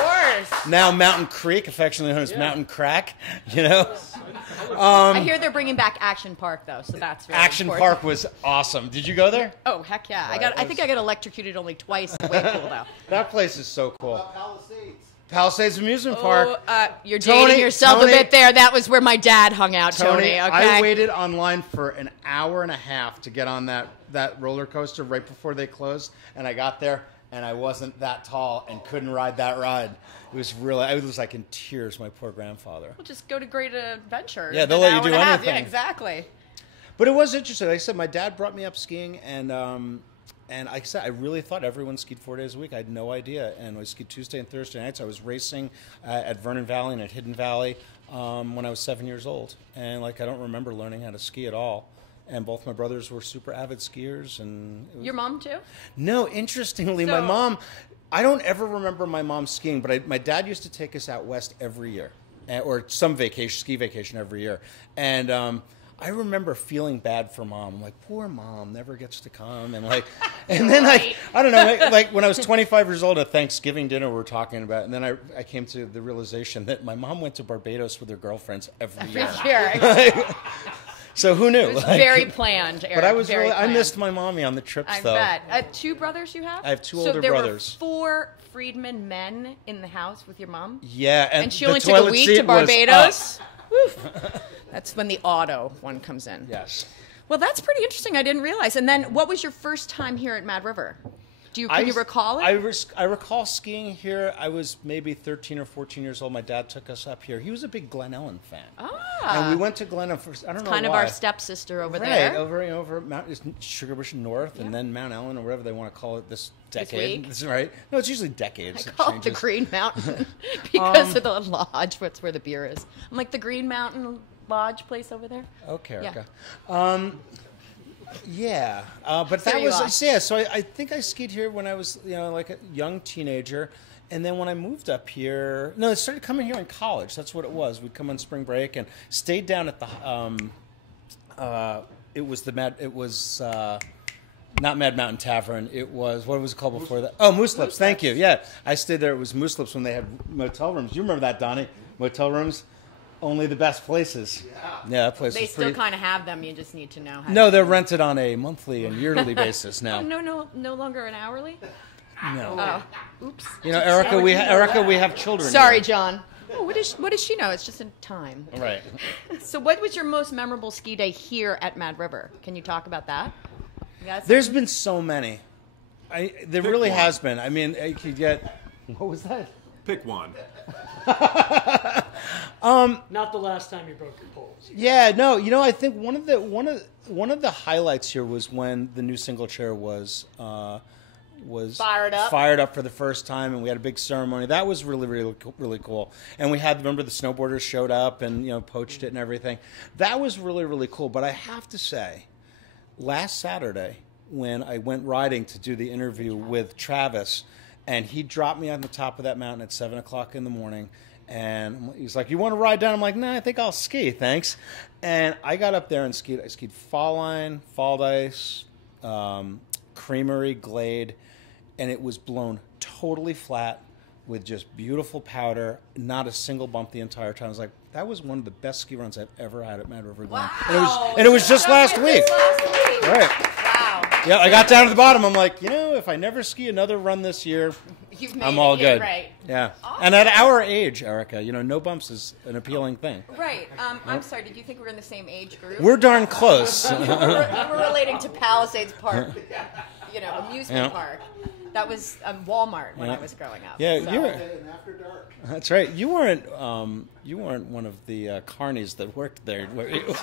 course. Now Mountain Creek, affectionately known as Mountain Crack. I hear they're bringing back Action Park though, so that's really Action important. Park was awesome. Did you go there? Oh heck yeah! I think I got electrocuted only twice. It's way cool though. That place is so cool. Palisades. Palisades Amusement Park. You're Tony- dating yourself Tony- a bit there. That was where my dad hung out, Tony. Okay. I waited online for an hour and a half to get on that roller coaster right before they closed, and I got there, and I wasn't that tall and couldn't ride that ride. It was really, I was like in tears, my poor grandfather. We'll just go to Great Adventure. Yeah, they'll let you An hour do and a half. anything. Yeah, exactly. But it was interesting. Like I said, my dad brought me up skiing, and like I said, I really thought everyone skied 4 days a week. I had no idea. And I skied Tuesday and Thursday nights. I was racing at Vernon Valley and at Hidden Valley when I was 7 years old. And I don't remember learning how to ski at all. And both my brothers were super avid skiers. And Your mom too? No, interestingly, my mom, I don't ever remember my mom skiing, but my dad used to take us out west every year, or some ski vacation every year. And I remember feeling bad for Mom. I'm like, poor Mom never gets to come. And and then I don't know, when I was 25 years old at Thanksgiving dinner we were talking about, and then I came to the realization that my mom went to Barbados with her girlfriends every year. Sure. So who knew? It was very planned, Eric. But I was very I planned. missed my mommy on the trips, I though. bet. 2 brothers you have? I have 2 so older there brothers. were 4 Friedman men in the house with your mom? Yeah, And she the only took a toilet week seat to was Barbados? Woof. That's when the auto one comes in. Yes. Well, that's pretty interesting. I didn't realize. And then what was your first time here at Mad River? Can you recall it? I recall skiing here. I was maybe 13 or 14 years old. My dad took us up here. He was a big Glen Ellen fan. And we went to Glen Ellen first. I don't know kind why. of our stepsister over Right, there. over Mount Sugarbush North, and then Mount Ellen, or whatever they want to call it this decade. week? This is right. No, it's usually decades. I call it the Green Mountain because of the lodge. That's where the beer is. I'm like the Green Mountain Lodge place over there. Okay, Yeah. okay. Yeah, but So that you was are. yeah. So I think I skied here when I was like a young teenager, and then when I moved up here, no, I started coming here in college. That's what it was. We'd come on spring break and stayed down at the. It was not Mad Mountain Tavern. It was, what was it called before that? Oh, Moose Lips. Thank you. Yeah, I stayed there. It was Moose Lips when they had motel rooms. You remember that, Donnie? Motel rooms. Only the best places. Yeah, that place They was still pretty. kind of have them. You just need to know how. No, they're rented on a monthly and yearly basis now. No longer an hourly. No. Oh, oops. Erica, we have children. Sorry, here. John. Oh, what does she know? It's just in time. Right. So, what was your most memorable ski day here at Mad River? Can you talk about that? There's been so many. There really has been. I mean, you could get. What was that? Pick one. Not the last time you broke your poles. Yeah, no. You know, I think one of the highlights here was when the new single chair was Fired up for the first time, and we had a big ceremony. That was really, really, really cool. And we had, remember, the snowboarders showed up and poached it and everything. That was really, really cool. But I have to say, last Saturday when I went riding to do the interview with Travis, and he dropped me on the top of that mountain at 7 o'clock in the morning. And he's like, "You want to ride down?" I'm like, "Nah, I think I'll ski, thanks." And I got up there and skied. I skied fall line, fall dice, creamery, glade, and it was blown totally flat with just beautiful powder, not a single bump the entire time. I was like, that was one of the best ski runs I've ever had at Mad River Glen. Wow. And it was just last week. Right. Wow. Yeah, I got down to the bottom. I'm like, if I never ski another run this year, I'm all good. Right. Yeah. Awesome. And at our age, Erica, no bumps is an appealing thing. Right. I'm sorry, did you think we were in the same age group? We're darn close. we're relating to Palisades Park, amusement park. That was Walmart when I was growing up. Yeah, so. you were. And after dark. That's right. You weren't one of the carnies that worked there, were you?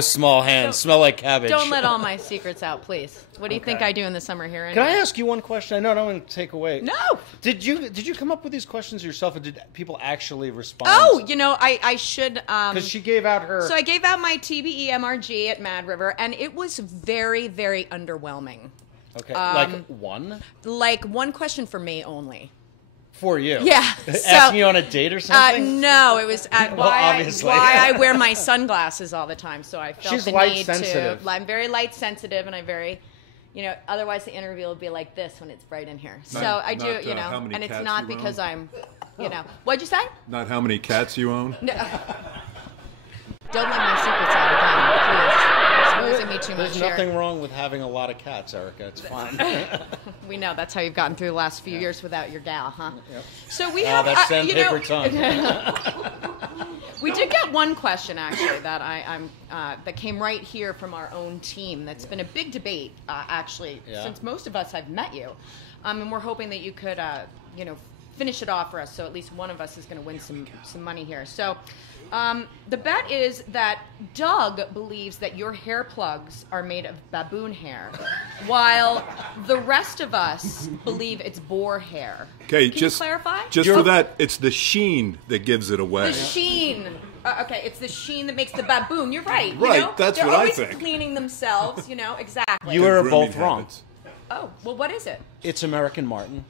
Small hands, smell like cabbage. Don't let all my secrets out, please. What do you think I do in the summer here? Can I ask you one question? I know I don't want to take away. No. Did you come up with these questions yourself, or did people actually respond? Oh, I should. Because she gave out her. So I gave out my TBE MRG at Mad River, and it was very, very underwhelming. Okay, like one? Like one question for me only. For you? Yeah. Asking you on a date or something? No, it was obviously. why I wear my sunglasses all the time. So I felt She's the light need sensitive. to. I'm very light sensitive, and I'm very, otherwise the interview will be like this when it's bright in here. So I do, how many and it's cats not you because own? I'm, What'd you say? Not how many cats you own? No. Don't let my secrets out again, please. Exposing me too much There's here. nothing wrong with having a lot of cats, Erica. It's fine. We know that's how you've gotten through the last few years without your gal, huh? Yep. So we have, that's sandpaper tongue. We did get one question actually that that came right here from our own team. That's been a big debate actually since most of us have met you, and we're hoping that you could finish it off for us. So at least one of us is going to win some money here. So. The bet is that Doug believes that your hair plugs are made of baboon hair, while the rest of us believe it's boar hair. Okay, Can you clarify? Just for that, it's the sheen that gives it away. The sheen. Okay, it's the sheen that makes the baboon. You're right. Right, that's They're what I always think. cleaning themselves, exactly. You are Grooming both wrong. habits. Oh, well, what is it? It's American Martin.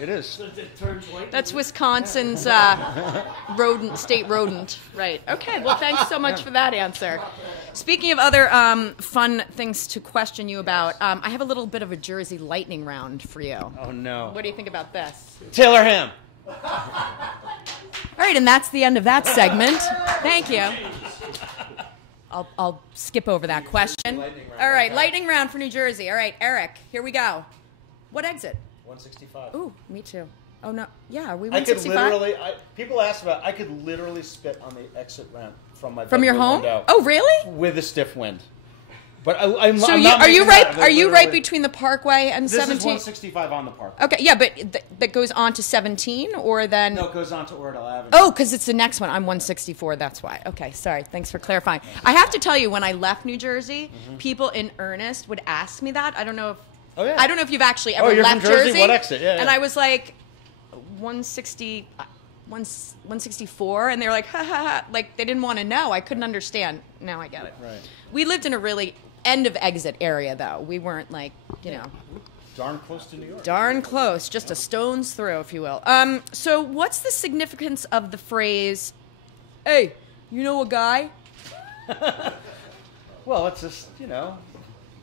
It is. It turns white. That's Wisconsin's state rodent. Right. Okay, well, thanks so much for that answer. Speaking of other fun things to question you about, I have a little bit of a Jersey lightning round for you. Oh, no. What do you think about this? Taylor Ham. All right, and that's the end of that segment. Thank you. I'll skip over that question. All right, lightning round for New Jersey. All right, Eric, here we go. What exit? 165. Ooh, me too. Oh, no. Yeah, are we I could 165? literally, people asked about, I could literally spit on the exit ramp from my From your bedroom home? window Oh, really? with a stiff wind. But I'm So I'm not are you making right? that. Are you right Literally- between the Parkway and This is 17? 165 on the park. Okay, yeah, but that goes on to 17, or then? No, it goes on to Oradell Avenue. Oh, because it's the next one. I'm 164. That's why. Okay, sorry. Thanks for clarifying. I have to tell you, when I left New Jersey, people in earnest would ask me that. I don't know if. Oh, yeah. I don't know if you've actually ever you're left from Jersey? What exit? Yeah, And yeah. I was like, 164, and they were like, ha ha ha. Like, they didn't want to know. I couldn't understand. Now I get it. Right. We lived in a really end of exit area, though. We weren't like, Darn close to New York. darn close, just a stone's throw, if you will. So what's the significance of the phrase, hey, you know a guy? Well, it's just,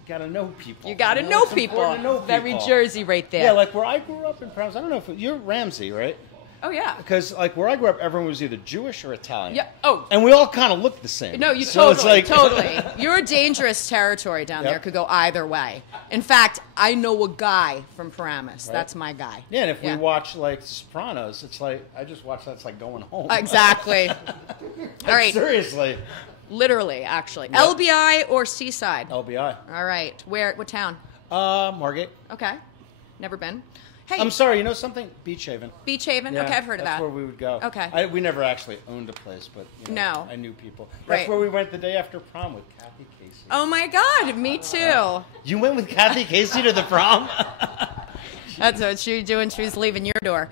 gotta know people. You got to It's know people. important to know Very people. Jersey right there. Yeah, like where I grew up in Providence. I don't know if you're Ramsey, right? Oh, yeah. Because like where I grew up, everyone was either Jewish or Italian. Yeah. Oh. And we all kind of looked the same. No, you So it's totally, like- totally. You're a dangerous territory down Yep. there. Could go either way. In fact, I know a guy from Paramus. That's my guy. Yeah, and if we watch like Sopranos, it's like I just watch that. It's like going home. Exactly. All right. Seriously. Literally, actually. LBI or Seaside? LBI. All right. What town? Margate. Okay. Never been. Hey, I'm sorry. You know something? Beach Haven. Beach Haven? Yeah, Okay, I've heard of that's that. where we would go. Okay. We never actually owned a place, but you know, No. I knew people. That's Right. where we went the day after prom with Kathy Casey. Oh my God, me too. You went with Kathy Casey to the prom? That's what she was doing. She was leaving your door.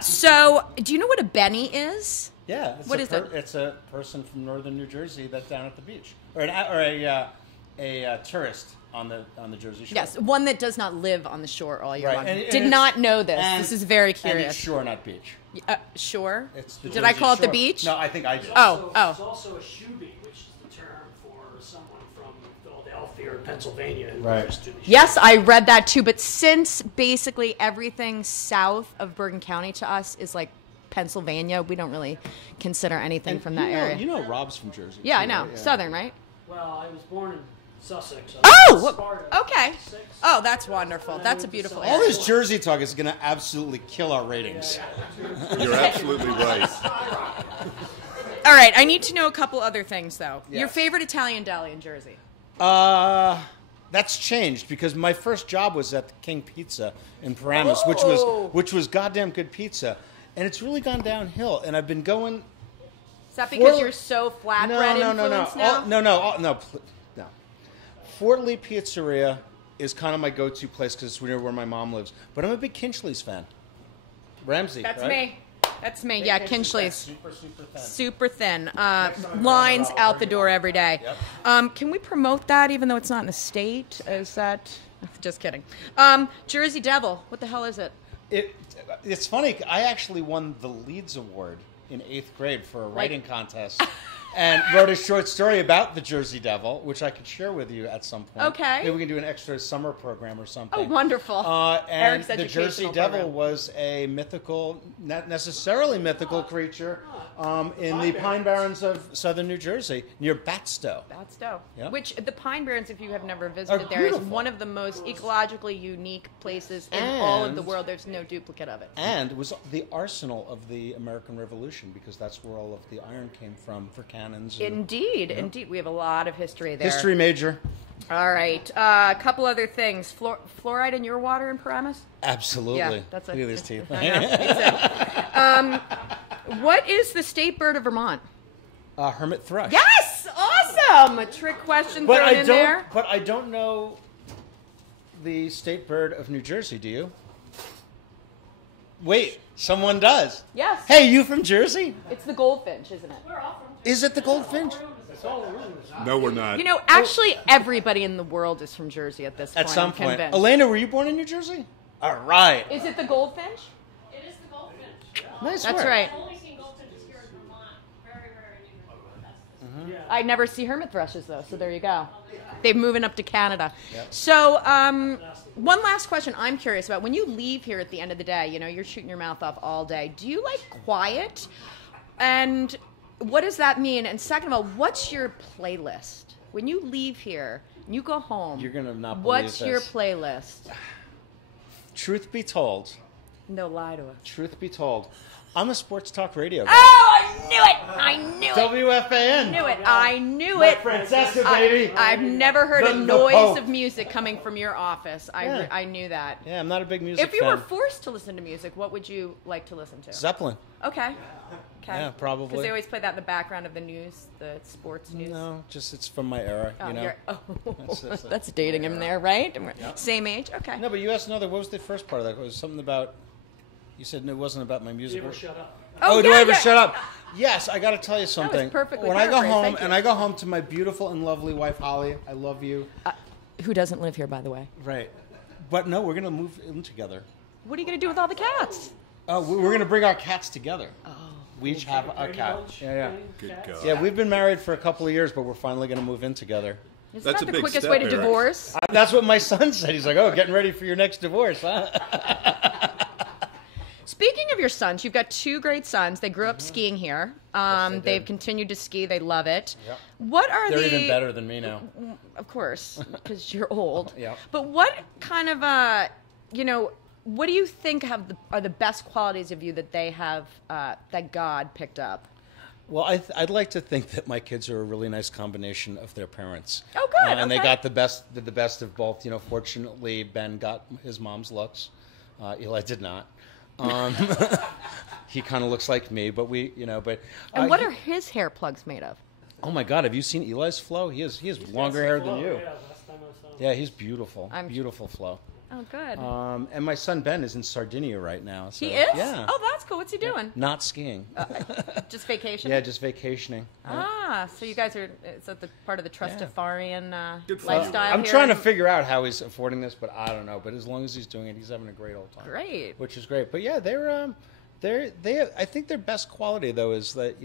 So, do you know what a Benny is? Yeah. What is it? It's a person from northern New Jersey that's down at the beach, or a tourist on the Jersey Shore. Yes, one that does not live on the shore all year Right. long. And Did it's- not know this. and- This is very And curious. it's shore, not beach. Shore? It's the Did I Jersey call it the Shore. beach? No, I think I did. Oh. There's also a shoebie, which is the term for someone from Philadelphia or Pennsylvania who Right. goes to the Yes, I read that too. But since basically everything south of Bergen County to us is like Pennsylvania, we don't really consider anything from that area. You know Rob's from Jersey. Yeah, I too, know. right? Yeah. Southern, right? Well, I was born in Sussex. Oh, Sparta, okay. Sussex. Oh, that's wonderful. That's a beautiful All area. this Jersey talk is going to absolutely kill our ratings. You're absolutely right. All right, I need to know a couple other things, though. Your Yes. favorite Italian deli in Jersey? That's changed because my first job was at the King Pizza in Paramus, Oh. which was goddamn good pizza, and it's really gone downhill. And I've been going. Is that because Fort- you're so flatbread influenced now? No. Fort Lee Pizzeria is kind of my go-to place because it's near where my mom lives. But I'm a big Kinchley's fan. Ramsey. That's right? me. That's me. Yeah, Kinchley's. Super thin. Super thin. Lines out the door every day. Can we promote that even though it's not in the state? Is that... Just kidding. Jersey Devil. What the hell is it? It's funny. I actually won the Leeds Award in 8th grade for a writing contest. And wrote a short story about the Jersey Devil, which I could share with you at some point. Okay. Maybe we can do an extra summer program or something. Oh, wonderful. And Eric's the Jersey educational Devil program. was a mythical, not necessarily mythical creature in the Pine Barrens of southern New Jersey, near Batstow. That's dope. Yeah. Which the Pine Barrens, if you have never visited Are there, is beautiful. one of the most ecologically unique places in all of the And- world. There's no duplicate of it. And it was the arsenal of the American Revolution because that's where all of the iron came from for cannons. And Indeed. We have a lot of history there. history major. All right. A couple other things. Fluoride in your water in Paramus? Absolutely. Yeah, that's Look at these teeth. I know, me too. What is the state bird of Vermont? Hermit thrush. Yes! Awesome! A trick question But thrown I in don't. there. But I don't know the state bird of New Jersey. Do you? Wait, someone does. Yes. Hey, you from Jersey? It's the goldfinch, isn't it? Is it the goldfinch? No, we're not. You know, actually, everybody in the world is from Jersey at this point. At some I'm point. convinced. Elena, were you born in New Jersey? All right. Is it the goldfinch? It is the goldfinch. Nice That's work. right. I've only seen goldfinches here in Vermont. Very rare in New Jersey. I never see hermit thrushes, though, so there you go. They're moving up to Canada. So, one last question I'm curious about. When you leave here at the end of the day, you know, you're shooting your mouth off all day. Do you like quiet? And what does that mean? And second of all, what's your playlist? When you leave here, and you go home, You're gonna not believe what's your this. playlist? Truth be told, No, lie to us. I'm a sports talk radio guy. Oh, I knew it! I knew it! WFAN. Knew it! I knew it! Francesca, baby. I've never heard a The noise Pope. of music coming from your office. Yeah. I knew that. Yeah, I'm not a big music If you fan. were forced to listen to music, what would you like to listen to? Zeppelin. Okay. Okay. Yeah, probably. Because they always play that in the background of the news, the sports news. No, just it's from my era, Oh, you know. that's, that's dating him there, right? And we're Same age? Okay. No, but you asked another. What was the first part of that? It was something about. You said it wasn't about my music. You ever shut up? Oh, do yeah, I ever yeah. shut up? Yes, I got to tell you something. perfectly when I go paraphrased, home thank you. and I go home to my beautiful and lovely wife Holly, I love you. Who doesn't live here, by the way? Right, but no, we're gonna move in together. What are you going to do with all the cats? Oh, we're gonna bring our cats together. Oh, we each have a cat. Yeah. Good God. Yeah, we've been married for a couple of years, but we're finally gonna move in together. Isn't That's that a the big quickest step, way to Eric. divorce? That's what my son said. He's like, "Oh, getting ready for your next divorce, huh?" Speaking of your sons, you've got 2 great sons. They grew up skiing here. They've continued to ski. They love it. Yep. What are They're even better than me now. Of course, because you're old. Yep. But what kind of what do you think are the best qualities of you that they have that God picked up? Well, I'd like to think that my kids are a really nice combination of their parents. Oh, good. And they okay. got the best of both. Fortunately, Ben got his mom's looks. Eli did not. He kind of looks like me, but And what are his hair plugs made of? Oh my God! Have you seen Eli's flow? He has longer hair than you. Yeah, last time I saw him. Yeah, he's beautiful. Beautiful flow. Oh, good. And my son Ben is in Sardinia right now. So, he is? Yeah. Oh, that's cool. What's he doing? Not skiing. Just vacation? Yeah, just vacationing. Ah, so you guys is that the part of the Trustafarian Good for lifestyle I'm here? trying to figure out how he's affording this, but I don't know. But as long as he's doing it, he's having a great old time. Great. Which is great. But yeah, I think their best quality though is that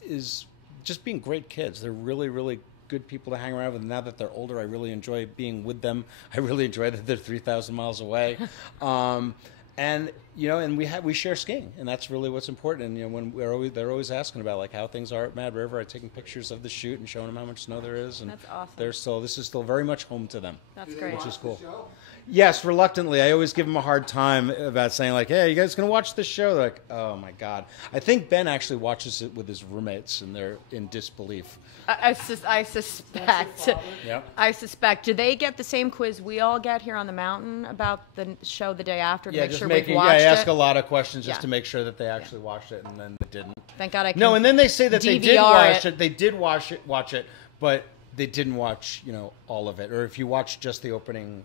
is just being great kids. They're really, really good people to hang around with. Now that they're older, I really enjoy being with them. I really enjoy that they're 3,000 miles away. And we share skiing, and that's really what's important. And when they're always asking about like how things are at Mad River, I'm taking pictures of the shoot and showing them how much snow there is. And That's awesome. this is still very much home to them. That's great. Which is cool. Yes, reluctantly. I always give them a hard time about saying like, "Hey, you guys gonna watch this show?" They're like, "Oh my God!" I think Ben actually watches it with his roommates, and they're in disbelief. I suspect. Yeah. I suspect. Do they get the same quiz we all get here on the mountain about the show the day after to make sure we've watched I ask it? a lot of questions just Yeah. to make sure that they actually watched it, and then they didn't. Thank God I can. No, and then they say that they did DVR watch it. it. They did watch it, but they didn't watch all of it. Or if you watch just the opening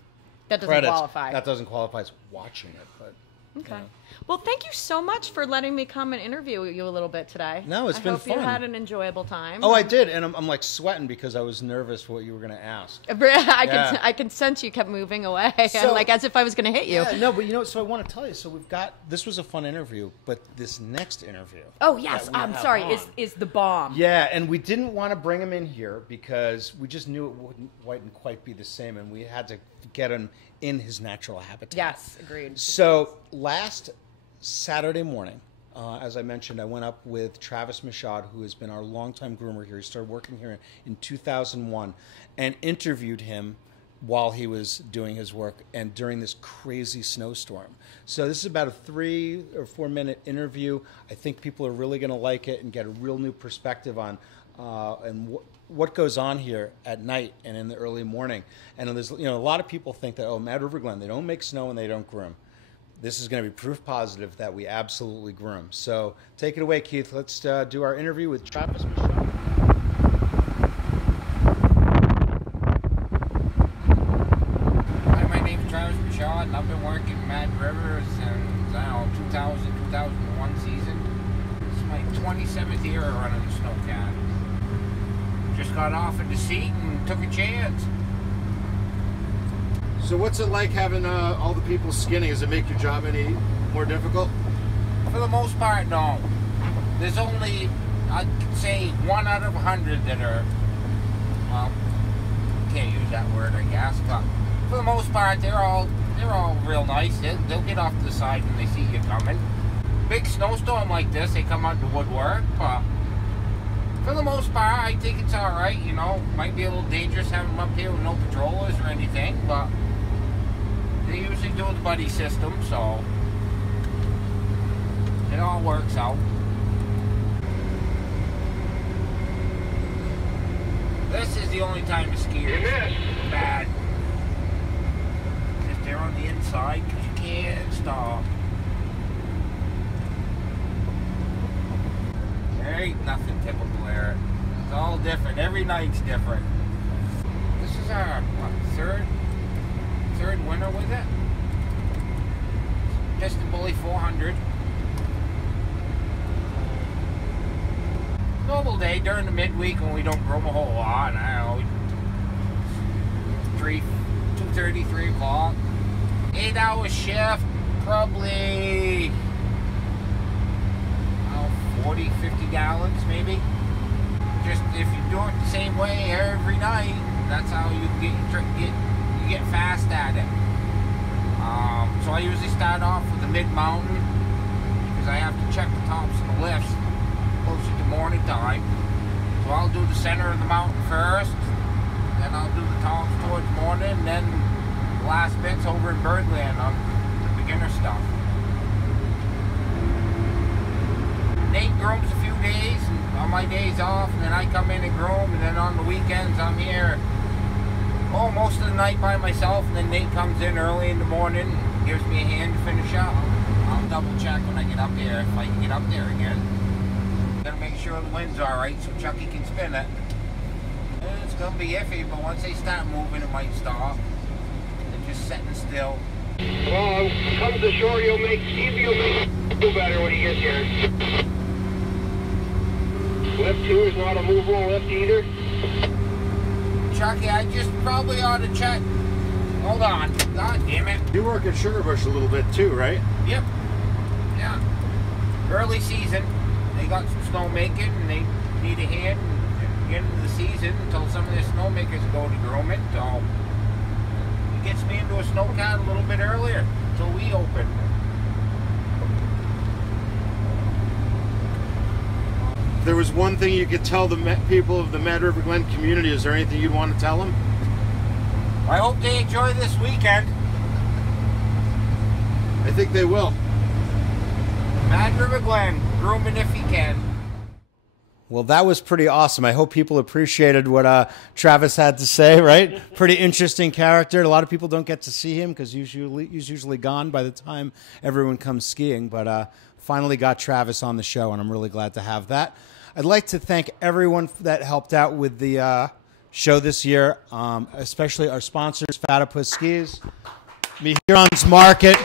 That doesn't credits, qualify. that doesn't qualify as watching it. But Okay. Well, thank you so much for letting me come and interview you a little bit today. No, it's I been hope you fun. had an enjoyable time. Oh, I did, and I'm like sweating because I was nervous what you were going to ask. I can sense you kept moving away, So- like as if I was going to hit you. Yeah, no, but so I want to tell you. So this was a fun interview, but this next interview. Oh yes, that we I'm have sorry. on- Is the bomb? Yeah, and we didn't want to bring him in here because we just knew it wouldn't quite be the same, and we had to get him in his natural habitat. Yes, agreed. So last Saturday morning, as I mentioned, I went up with Travis Michaud, who has been our longtime groomer here. He started working here in 2001, and interviewed him while he was doing his work and during this crazy snowstorm. So this is about a 3 or 4 minute interview. I think people are really going to like it and get a real new perspective on what goes on here at night and in the early morning. And there's a lot of people think that Mad River Glen, they don't make snow and they don't groom. This is going to be proof positive that we absolutely groom. So take it away, Keith. Let's do our interview with Travis Michaud. Hi, my name's Travis Michaud, and I've been working Mad River since, 2001 season. This is my 27th year of running the snowcat. Just got offered the seat and took a chance. So what's it like having all the people skinning? Does it make your job any more difficult? For the most part, no. There's only, I'd say, 1 out of 100 that are, well, can't use that word, I guess, but for the most part, they're all real nice. They'll get off to the side when they see you coming. Big snowstorm like this, they come out to woodwork, but for the most part, I think it's all right. Might be a little dangerous having them up here with no patrollers or anything, but they usually do the buddy system, so it all works out. This is the only time the skiers bad. If they're on the inside, because you can't stop. There ain't nothing typical there. It's all different. Every night's different. This is our third winter with it. Piston Bully 400. Normal day during the midweek when we don't groom a whole lot. I don't know, 2:30, 3 o'clock. 8-hour shift, probably 40, 50 gallons maybe. Just if you do it the same way every night, that's how you get fast at it. So I usually start off with the mid-mountain, I have to check the tops of the lifts closer to morning time. So I'll do the center of the mountain first, then I'll do the tops towards morning, and then the last bits over in Birdland on the beginner stuff. Nate grooms a few days and on my days off, and then I come in and groom, and then on the weekends I'm here most of the night by myself, and then Nate comes in early in the morning and gives me a hand to finish up. I'll double check when I get up there, if I can get up there again. Gotta make sure the wind's alright so Chucky can spin it. And it's gonna be iffy, but once they start moving it might stop. They're just sitting still. Well, comes the shore, you'll make do better when he gets here. Lift 2 is not a movable lift either. Chucky, I just probably ought to check. Hold on. God damn it. You work at Sugarbush a little bit too, right? Yep. Yeah. Early season. They got some snowmaking and they need a hand at the end of the season until some of the snowmakers go to groom it. So it gets me into a snowcat a little bit earlier until we open. If there was one thing you could tell the people of the Mad River Glen community, is there anything you'd want to tell them? I hope they enjoy this weekend. I think they will. Mad River Glen, grooming if he can. Well, that was pretty awesome. I hope people appreciated what Travis had to say, right? Pretty interesting character. A lot of people don't get to see him because he's usually gone by the time everyone comes skiing. But finally got Travis on the show, and I'm really glad to have that. I'd like to thank everyone that helped out with the show this year, especially our sponsors, Fatipus Skis, Huron's Market,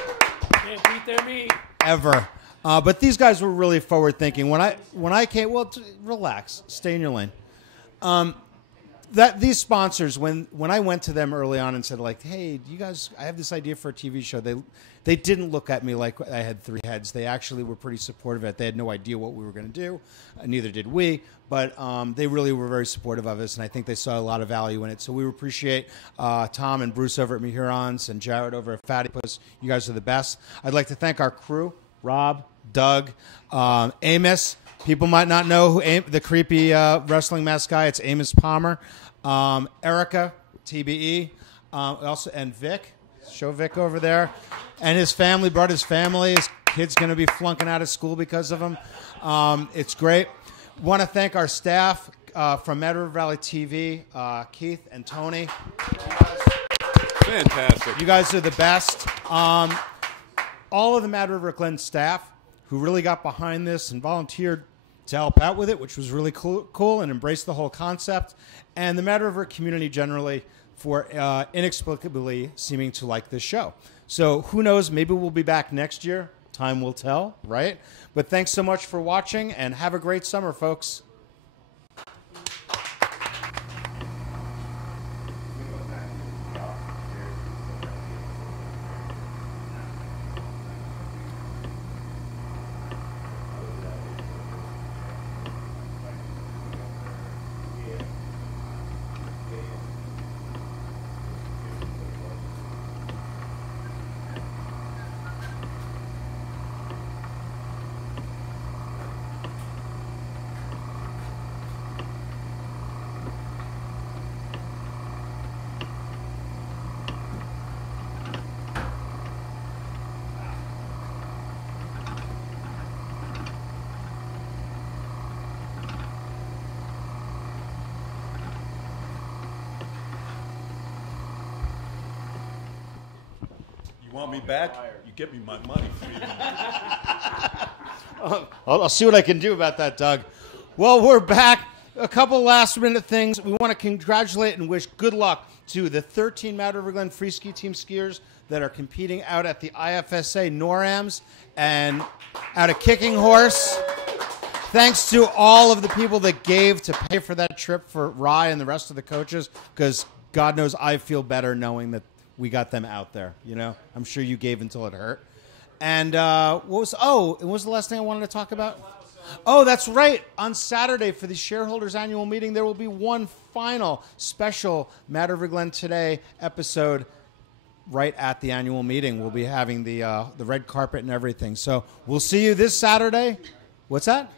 Can't beat their meat. ever. But these guys were really forward thinking. When I came, relax, stay in your lane. These sponsors, when I went to them early on and said like, hey, you guys, I have this idea for a TV show. They didn't look at me like I had three heads. They actually were pretty supportive of it. They had no idea what we were going to do. Neither did we. But they really were very supportive of us, and I think they saw a lot of value in it. So we appreciate Tom and Bruce over at Mihurons and Jared over at Fatipus. You guys are the best. I'd like to thank our crew, Rob, Doug, Amos. People might not know who the creepy wrestling mask guy. It's Amos Palmer. Erica, TBE, also, and Vic. Show Vic over there. And his family, brought his family. His kid's going to be flunking out of school because of him. It's great. Want to thank our staff from Mad River Valley TV, Keith and Tony. Fantastic. You guys are the best. All of the Mad River Glen staff who really got behind this and volunteered to help out with it, which was really cool and embraced the whole concept. And the Mad River community generally for inexplicably seeming to like this show. So who knows, maybe we'll be back next year. Time will tell, right? But thanks so much for watching, and have a great summer, folks. You want me back? You get me my money. I'll see what I can do about that, Doug. Well, we're back. A couple last-minute things. We want to congratulate and wish good luck to the 13 Mad River Glen free ski team skiers that are competing out at the IFSA NORAMs and out of Kicking Horse. Thanks to all of the people that gave to pay for that trip for Rye and the rest of the coaches, because God knows I feel better knowing that we got them out there. You know, I'm sure you gave until it hurt. And what was the last thing I wanted to talk about? Oh, that's right. On Saturday for the shareholders annual meeting, there will be one final special Mad River Glen Today episode right at the annual meeting. We'll be having the red carpet and everything. So we'll see you this Saturday. What's that?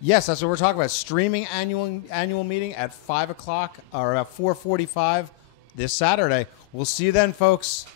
Yes, that's what we're talking about. Streaming annual meeting at 5 o'clock or at 4:45 this Saturday. We'll see you then, folks.